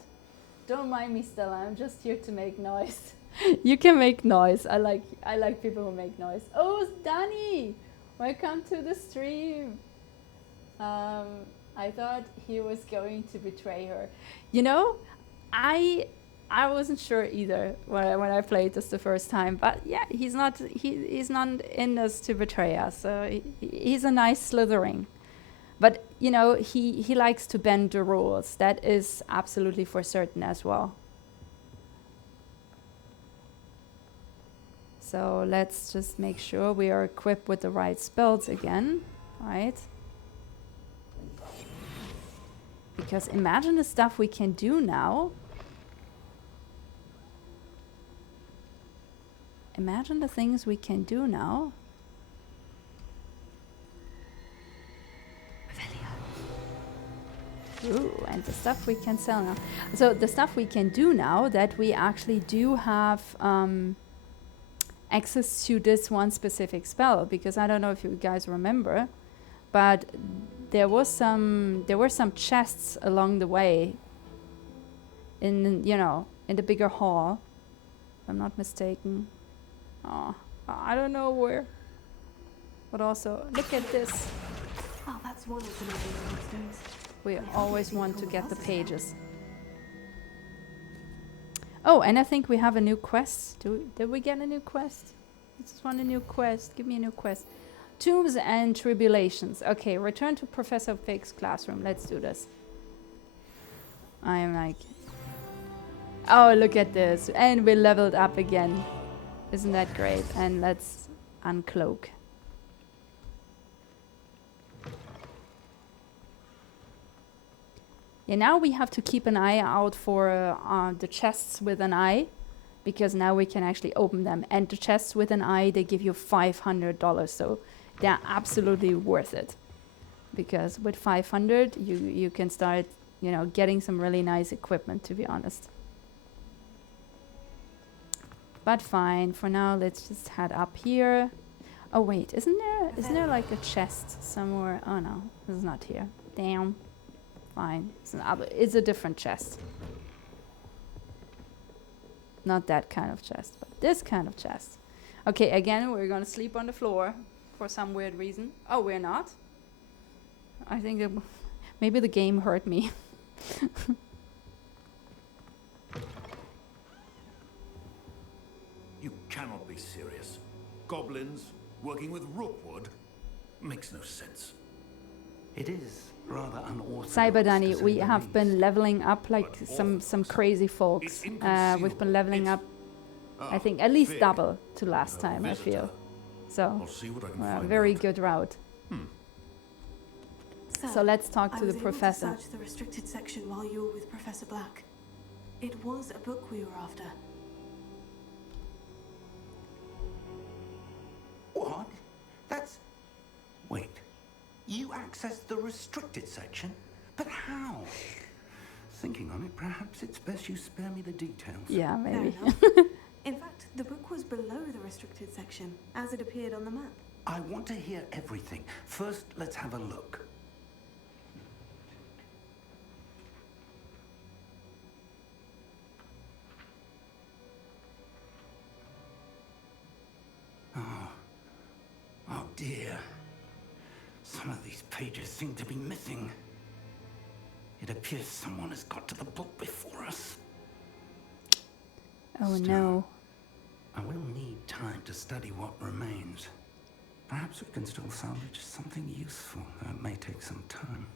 Don't mind me, Stella. I'm just here to make noise. You can make noise. I like people who make noise. Oh, Danny! Welcome to the stream. I thought he was going to betray her. You know, I wasn't sure either when I played this the first time. But yeah, he's not in this to betray us. So he's a nice Slytherin. But you know, he likes to bend the rules. That is absolutely for certain as well. So let's just make sure we are equipped with the right spells again, right? Because imagine the stuff we can do now. imagine the things we can do now. Ooh, and the stuff we can sell now. So the stuff we can do now that we actually do have access to this one specific spell, because I don't know if you guys remember, but there were some chests along the way in, you know, in the bigger hall, if I'm not mistaken. Oh, I don't know where. But also, look at this. Oh, that's one of the monsters. We always want to get the pages. Oh, and I think we have a new quest. Did we get a new quest? I just want a new quest. Give me a new quest. Tombs and Tribulations. Okay, return to Professor Fig's classroom. Let's do this. I am like... Oh, look at this. And we leveled up again. Isn't that great? And let's uncloak. Yeah, now we have to keep an eye out for the chests with an eye, because now we can actually open them. And the chests with an eye, they give you $500, so they're absolutely worth it. Because with 500, you can start, you know, getting some really nice equipment, to be honest. But fine, for now, let's just head up here. Oh wait, isn't there like a chest somewhere? Oh no, this is not here. Damn. Fine, it's a different chest. Not that kind of chest, but this kind of chest. Okay, again, we're gonna sleep on the floor for some weird reason. Oh, we're not? I think maybe the game hurt me. You cannot be serious. Goblins working with Rookwood makes no sense. It is rather unorthodox. Cyberdani, we have been leveling up like some crazy folks. We've been leveling up, I think, at least double to last time, I feel. So, very good route. So let's talk to the professor. I was able to search the restricted section while you were with Professor Black. It was a book we were after. What? That's... Wait. You accessed the restricted section? But how? Thinking on it, perhaps it's best you spare me the details. Yeah, maybe. In fact, the book was below the restricted section, as it appeared on the map. I want to hear everything. First, let's have a look. Oh dear. Some of these pages seem to be missing. It appears someone has got to the book before us. Oh no. I will need time to study what remains. Perhaps we can still salvage something useful, though it may take some time.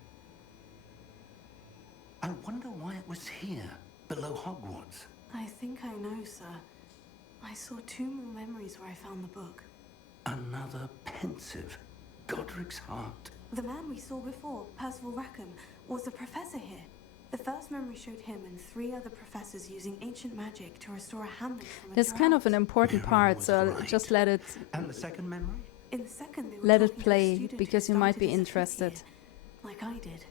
I wonder why it was here, below Hogwarts. I think I know, sir. I saw 2 more memories where I found the book. Another pensive. Godric's heart. The man we saw before, Percival Rackham, was the professor here. The first memory showed him and 3 other professors using ancient magic to restore a hamlet from a It's kind of an important part, so just let it... And the second memory? In the second, they were let it talking to a play, student because who you might be started as a fifth interested. year, like I did.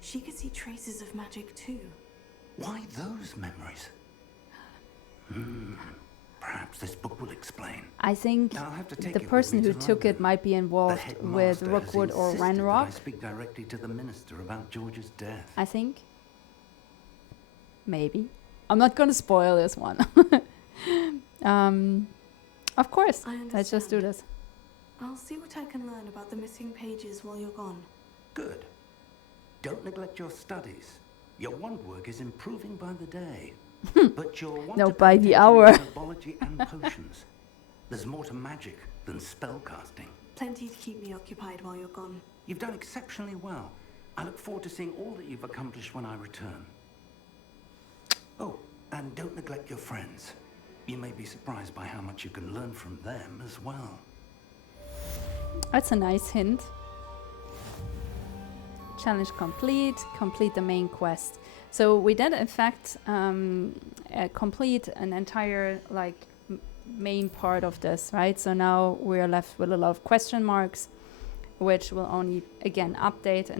She could see traces of magic too. Why those memories? Perhaps this book will explain. I think the person who took it might be involved with Rookwood or Ranrock. I speak directly to the minister about George's death. I think. Maybe. I'm not gonna spoil this one. Of course. Let's just do this. I'll see what I can learn about the missing pages while you're gone. Good. Don't neglect your studies. Your wand work is improving by the day. But you'll want No, to by pay the attention hour. to herbology and potions. There's more to magic than spellcasting. Plenty to keep me occupied while you're gone. You've done exceptionally well. I look forward to seeing all that you've accomplished when I return. Oh, and don't neglect your friends. You may be surprised by how much you can learn from them as well. That's a nice hint. Challenge complete. Complete the main quest. So we did, in fact, complete an entire main part of this, right? So now we're left with a lot of question marks, which will only, again, update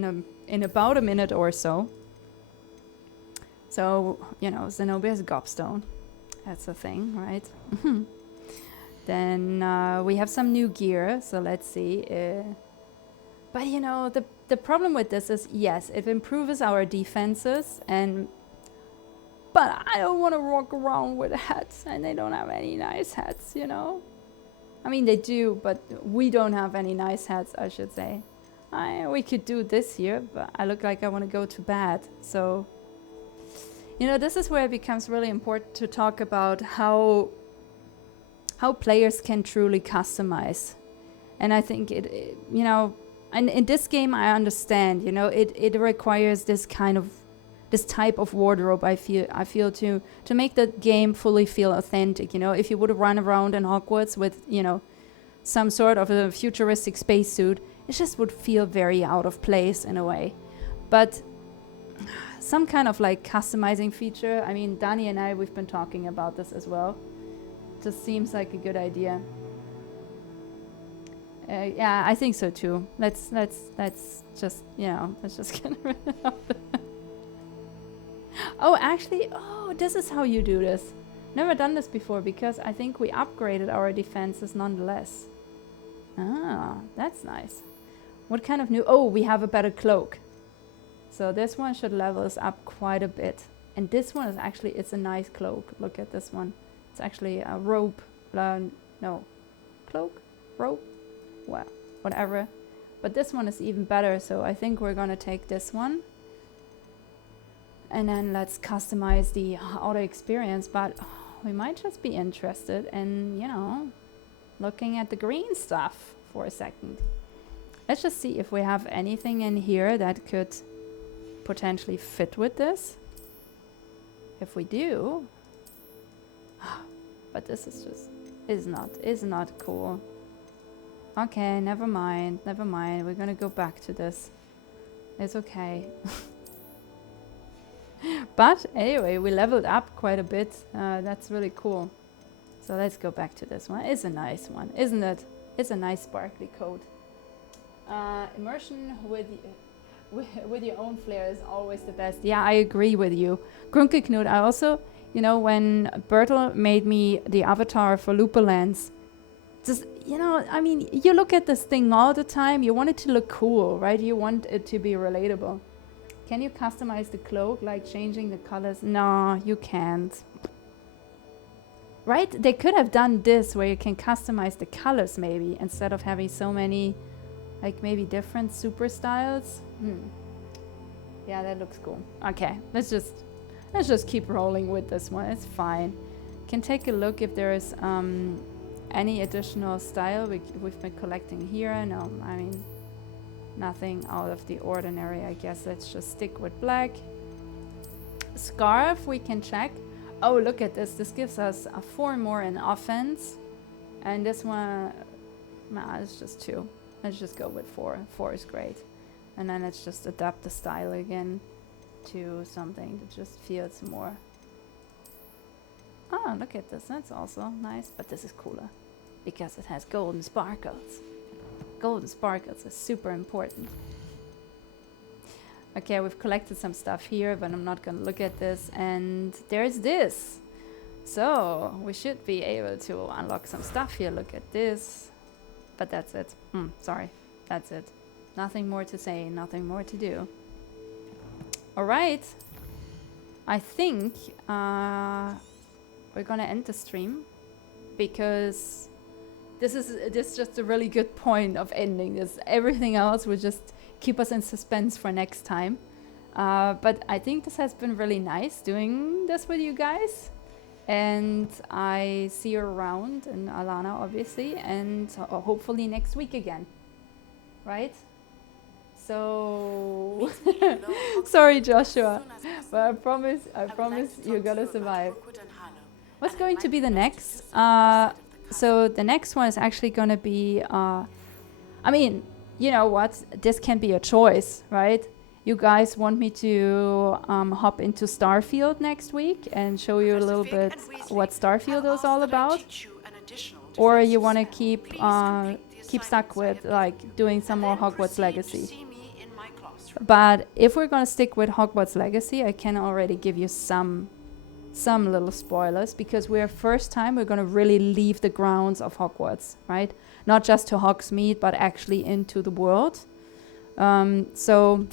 in about a minute or so. So, you know, Zenobia's gobstone. That's a thing, right? Then we have some new gear, so let's see. But, you know, the problem with this is, yes, it improves our defenses, but I don't want to walk around with hats, and they don't have any nice hats, you know? I mean, they do, but we don't have any nice hats, I should say. We could do this here, but I look like I want to go to bed. So, you know, this is where it becomes really important to talk about how players can truly customize. And I think it you know, and in this game I understand, you know, it requires this type of wardrobe, I feel to make the game fully feel authentic. You know, if you would run around in Hogwarts with, you know, some sort of a futuristic spacesuit, it just would feel very out of place in a way. But some kind of like customizing feature, I mean, Dani and I, we've been talking about this as well. Just seems like a good idea. Yeah, I think so too. Let's just, you know, let's just get rid of it. Oh, actually, this is how you do this. Never done this before, because I think we upgraded our defenses nonetheless. Ah, that's nice. What kind of new... Oh, we have a better cloak. So this one should level us up quite a bit. And this one is actually, it's a nice cloak. Look at this one. It's actually a robe. No. Cloak? Robe? Well, whatever. But this one is even better, so I think we're gonna take this one. And then let's customize the outer experience, but we might just be interested in, you know, looking at the green stuff for a second. Let's just see if we have anything in here that could potentially fit with this. If we do, but this is just, is not cool. Okay, never mind, we're gonna go back to this. It's okay. But anyway, we leveled up quite a bit. That's really cool. So let's go back to this one. It's a nice one, isn't it? It's a nice sparkly coat. Immersion with your own flair is always the best. Yeah, I agree with you. Grunke Knut, I also, you know, when Bertel made me the avatar for Lupalands, just, you know, I mean, you look at this thing all the time, you want it to look cool, right? You want it to be relatable. Can you customize the cloak, like changing the colors? No, you can't. Right? They could have done this where you can customize the colors maybe, instead of having so many, like maybe different super styles. Yeah, that looks cool. Okay, let's just keep rolling with this one. It's fine. Can take a look if there is any additional style we've been collecting here. No, I mean, nothing out of the ordinary, I guess. Let's just stick with black. Scarf, we can check. Oh, look at this. This gives us a 4 more in offense. And this one, nah, it's just 2. Let's just go with 4. 4 is great. And then let's just adapt the style again to something that just feels more. Oh, look at this. That's also nice. But this is cooler because it has golden sparkles. Golden sparkles is super important. Okay, we've collected some stuff here, but I'm not gonna look at this. And there's this. So we should be able to unlock some stuff here. Look at this. But that's it. Sorry, that's it. Nothing more to say, nothing more to do. All right. I think we're gonna end the stream because this is just a really good point of ending this. Everything else will just keep us in suspense for next time. But I think this has been really nice doing this with you guys. And I see you around in Alana, obviously, and hopefully next week again. Right? So sorry, Joshua, but I promise you're gonna survive. What's going to be the next? So the next one is actually gonna be, I mean, you know what? This can be a choice, right? You guys want me to hop into Starfield next week and show you a little bit what Starfield is all about? or you want to keep stuck with like doing some more Hogwarts Legacy. But if we're gonna stick with Hogwarts Legacy, I can already give you some little spoilers, because we're gonna really leave the grounds of Hogwarts, right? Not just to Hogsmeade, but actually into the world. So,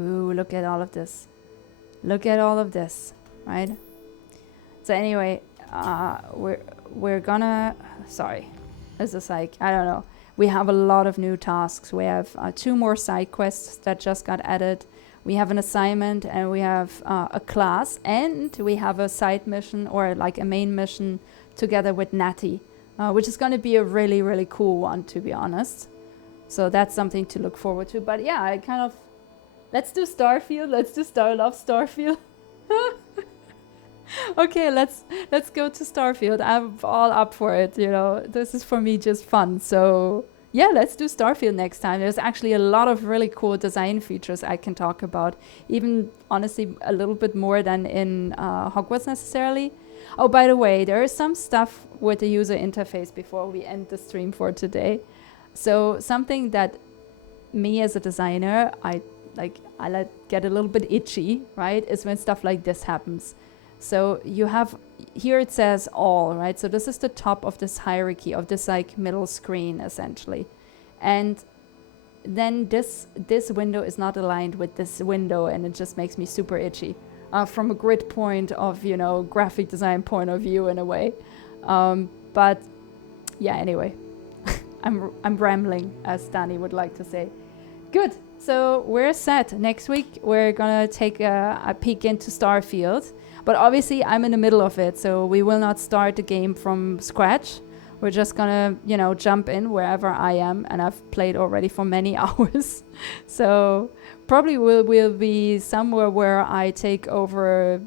ooh, look at all of this. Look at all of this, right? So anyway, we're gonna, sorry, this is like, I don't know. We have a lot of new tasks. We have 2 more side quests that just got added. We have an assignment, and we have a class, and we have a side mission, or like a main mission together with Natty, which is going to be a really, really cool one, to be honest. So that's something to look forward to. But yeah, I kind of, let's do Starfield. Let's do Starfield. Okay, let's go to Starfield. I'm all up for it, you know. This is for me just fun. So yeah, let's do Starfield next time. There's actually a lot of really cool design features I can talk about. Even honestly a little bit more than in Hogwarts necessarily. Oh, by the way, there is some stuff with the user interface before we end the stream for today. So something that me as a designer, I get a little bit itchy, right? Is when stuff like this happens. So you have, here it says all, right? So this is the top of this hierarchy, of this like middle screen essentially. And then this window is not aligned with this window, and it just makes me super itchy from a grid point of, you know, graphic design point of view in a way. But yeah, anyway, I'm rambling, as Danny would like to say. Good, so we're set. Next week, we're gonna take a peek into Starfield. But obviously, I'm in the middle of it, so we will not start the game from scratch. We're just gonna, you know, jump in wherever I am, and I've played already for many hours. So probably we'll be somewhere where I take over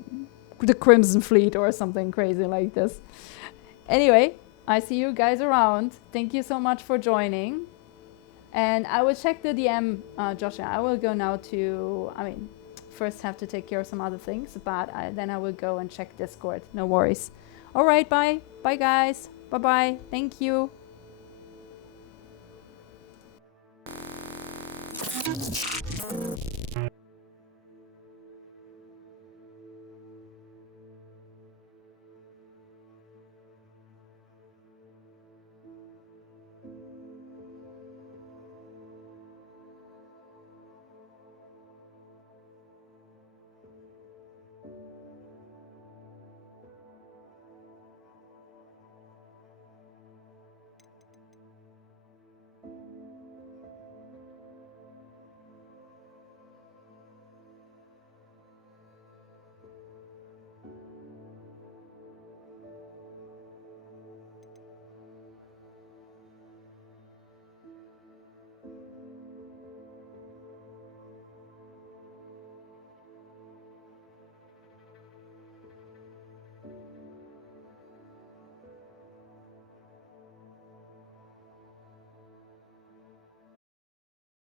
the Crimson Fleet or something crazy like this. Anyway, I see you guys around. Thank you so much for joining. And I will check the DM, Joshua. I will go now to, first have to take care of some other things, but then I will go and check Discord. No worries. All right, bye. Bye, guys. Bye-bye. Thank you.